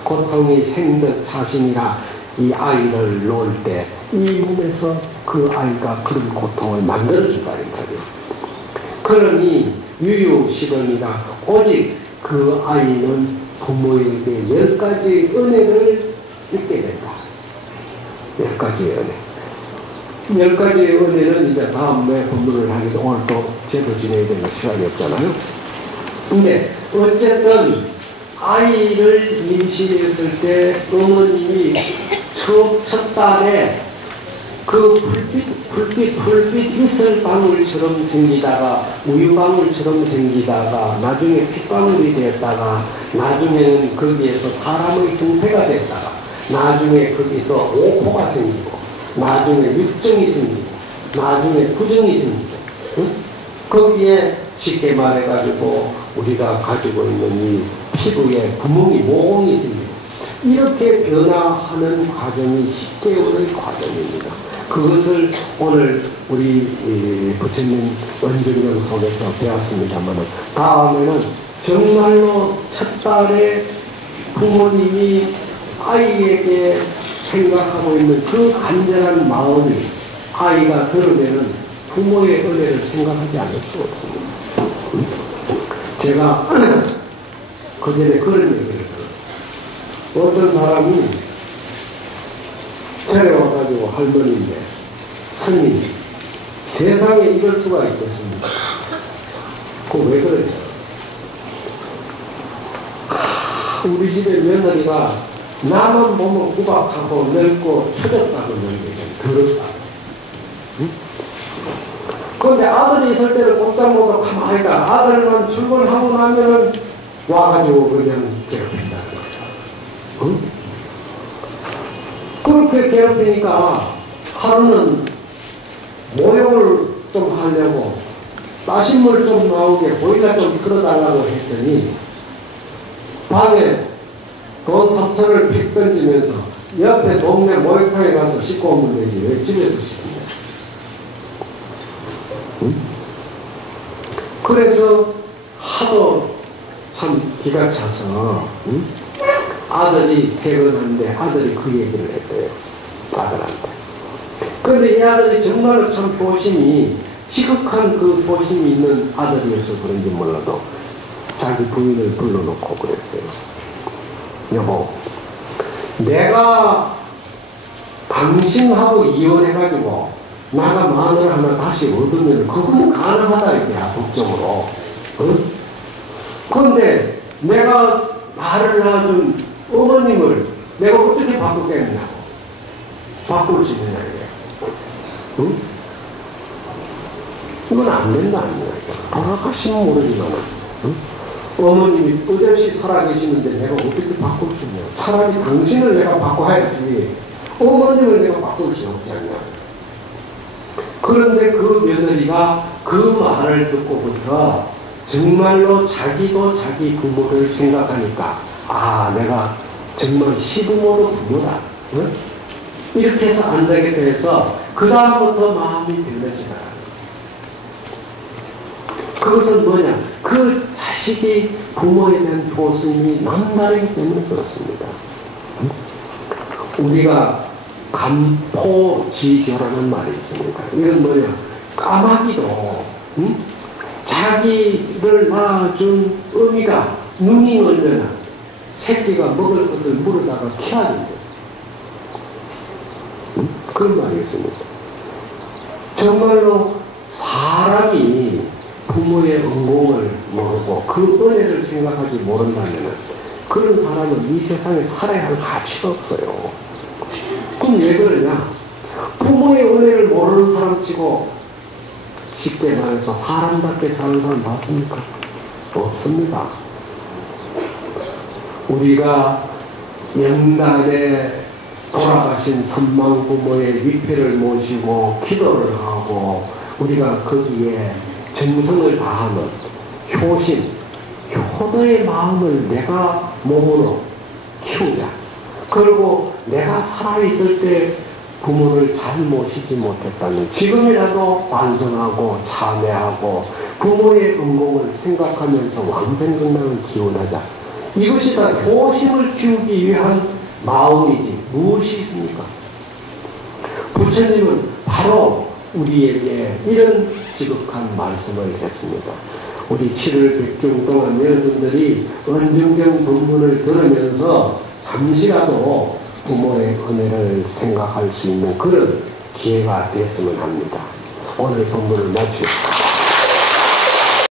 고통이 생듯 자신이라 이 아이를 놓을 때 이 몸에서 그 아이가 그런 고통을 만들어준다 이 말이에요. 그러니 유유시건이라 오직 그 아이는 부모에게 10가지 은혜를 잊게 된다. 10가지의 은혜. 10가지의 은혜는 이제 다음에 본문을 하기도 오늘 또 제도 지내야 되는 시간이 없잖아요. 근데 어쨌든 아이를 임신했을 때 어머님이 첫 달에 그 불빛 이슬방울처럼 생기다가 우유방울처럼 생기다가 나중에 핏방울이 되었다가 나중에는 거기에서 사람의 형태가 됐다가 나중에 거기서 오포가 생기고 나중에 육정이 생기고 나중에 구정이 생기고 거기에 쉽게 말해가지고 우리가 가지고 있는 이 피부에 구멍이 모공이 생기고 이렇게 변화하는 과정이 10개월의 과정입니다. 그것을 오늘 우리 부처님 원증명 속에서 배웠습니다만 다음에는 정말로 첫 달에 부모님이 아이에게 생각하고 있는 그 간절한 마음이 아이가 들으면 부모의 은혜를 생각하지 않을 수 없습니다. 제가 그전에 그런 얘기를 들었어요. 어떤 사람이 절에 와가지고 할머니인데, 스님, 세상에 이럴 수가 있겠습니까? 그거 왜 그러죠? 우리 집에 며느리가 나만 보면 구박하고 늙고 추졌다고 늙게 그렇다. 응? 그런데 아들이 있을 때는 꼼짝 못하고 가만히 가. 아들만 출근하고 나면은 와가지고 그냥 괴롭힌다. 응? 그렇게 괴롭히니까 하루는 모욕을 좀 하려고 따신물 좀 나오게 보일러 좀 틀어달라고 했더니 방에 돈 3,000원을 픽 던지면서 옆에 동네 목욕탕에 가서 씻고 오면 되지 왜 집에서 씻냐. 응? 그래서 하도 참 기가 차서 응? 아들이 퇴근하는데 아들이 그 얘기를 했대요. 아들한테. 그런데 이 아들이 정말로 참 효심이 지극한 그 효심이 있는 아들이어서 그런지 몰라도 자기 부인을 불러놓고 그랬어요. 여보, 내가 당신하고 이혼해가지고 나가 마늘 하나 다시 얻으면 그건 가능하다 이거야, 법적으로. 응? 그런데 내가 나를 낳아준 어머님을 내가 어떻게 바꾸겠냐고. 바꿀 수 있느냐 이게. 응? 이건 안 된다 아니야. 돌아가시면 모르지만 응? 어머님이 끝없이 살아계시는데 내가 어떻게 바꿀 수 있냐. 차라리 당신을 내가 바꿔야지 어머님을 내가 바꿀 수 없지 않냐. 그런데 그 며느리가 그 말을 듣고부터 정말로 자기도 자기 부모를 생각하니까 아 내가 정말 시부모도 부모다. 응? 이렇게 해서 안 되겠다 해서 그 다음부터 마음이 변해지더라. 그것은 뭐냐? 그 자식이 부모에 대한 효심이 남다르기 때문에 그렇습니다. 우리가 간포지교라는 말이 있습니다. 이건 뭐냐? 까마귀도 응? 자기를 낳아준 어미가 눈이 멀면 새끼가 먹을 것을 물어다가 키워야 된다. 응? 그런 말이 있습니다. 정말로 사람이 부모의 은공을 모르고 그 은혜를 생각하지 모른다면 그런 사람은 이 세상에 살아야 할 가치가 없어요. 그럼 왜 그러냐? 부모의 은혜를 모르는 사람 치고 쉽게 말해서 사람답게 사는 사람 맞습니까? 없습니다. 우리가 연단에 돌아가신 선망 부모의 위패를 모시고 기도를 하고 우리가 거기에 정성을 다하는 효심, 효도의 마음을 내가 몸으로 키우자. 그리고 내가 살아있을 때 부모를 잘 모시지 못했다면 지금이라도 반성하고 참회하고 부모의 은공을 생각하면서 왕생정당을 기원하자. 이것이 다 효심을 키우기 위한 마음이지 무엇이 있습니까? 부처님은 바로 우리에게 이런 지극한 말씀을 했습니다. 우리 7월 백중 동안 여러분들이 은정정 본문을 들으면서 잠시라도 부모의 은혜를 생각할 수 있는 그런 기회가 됐으면 합니다. 오늘 본문을 마치겠습니다.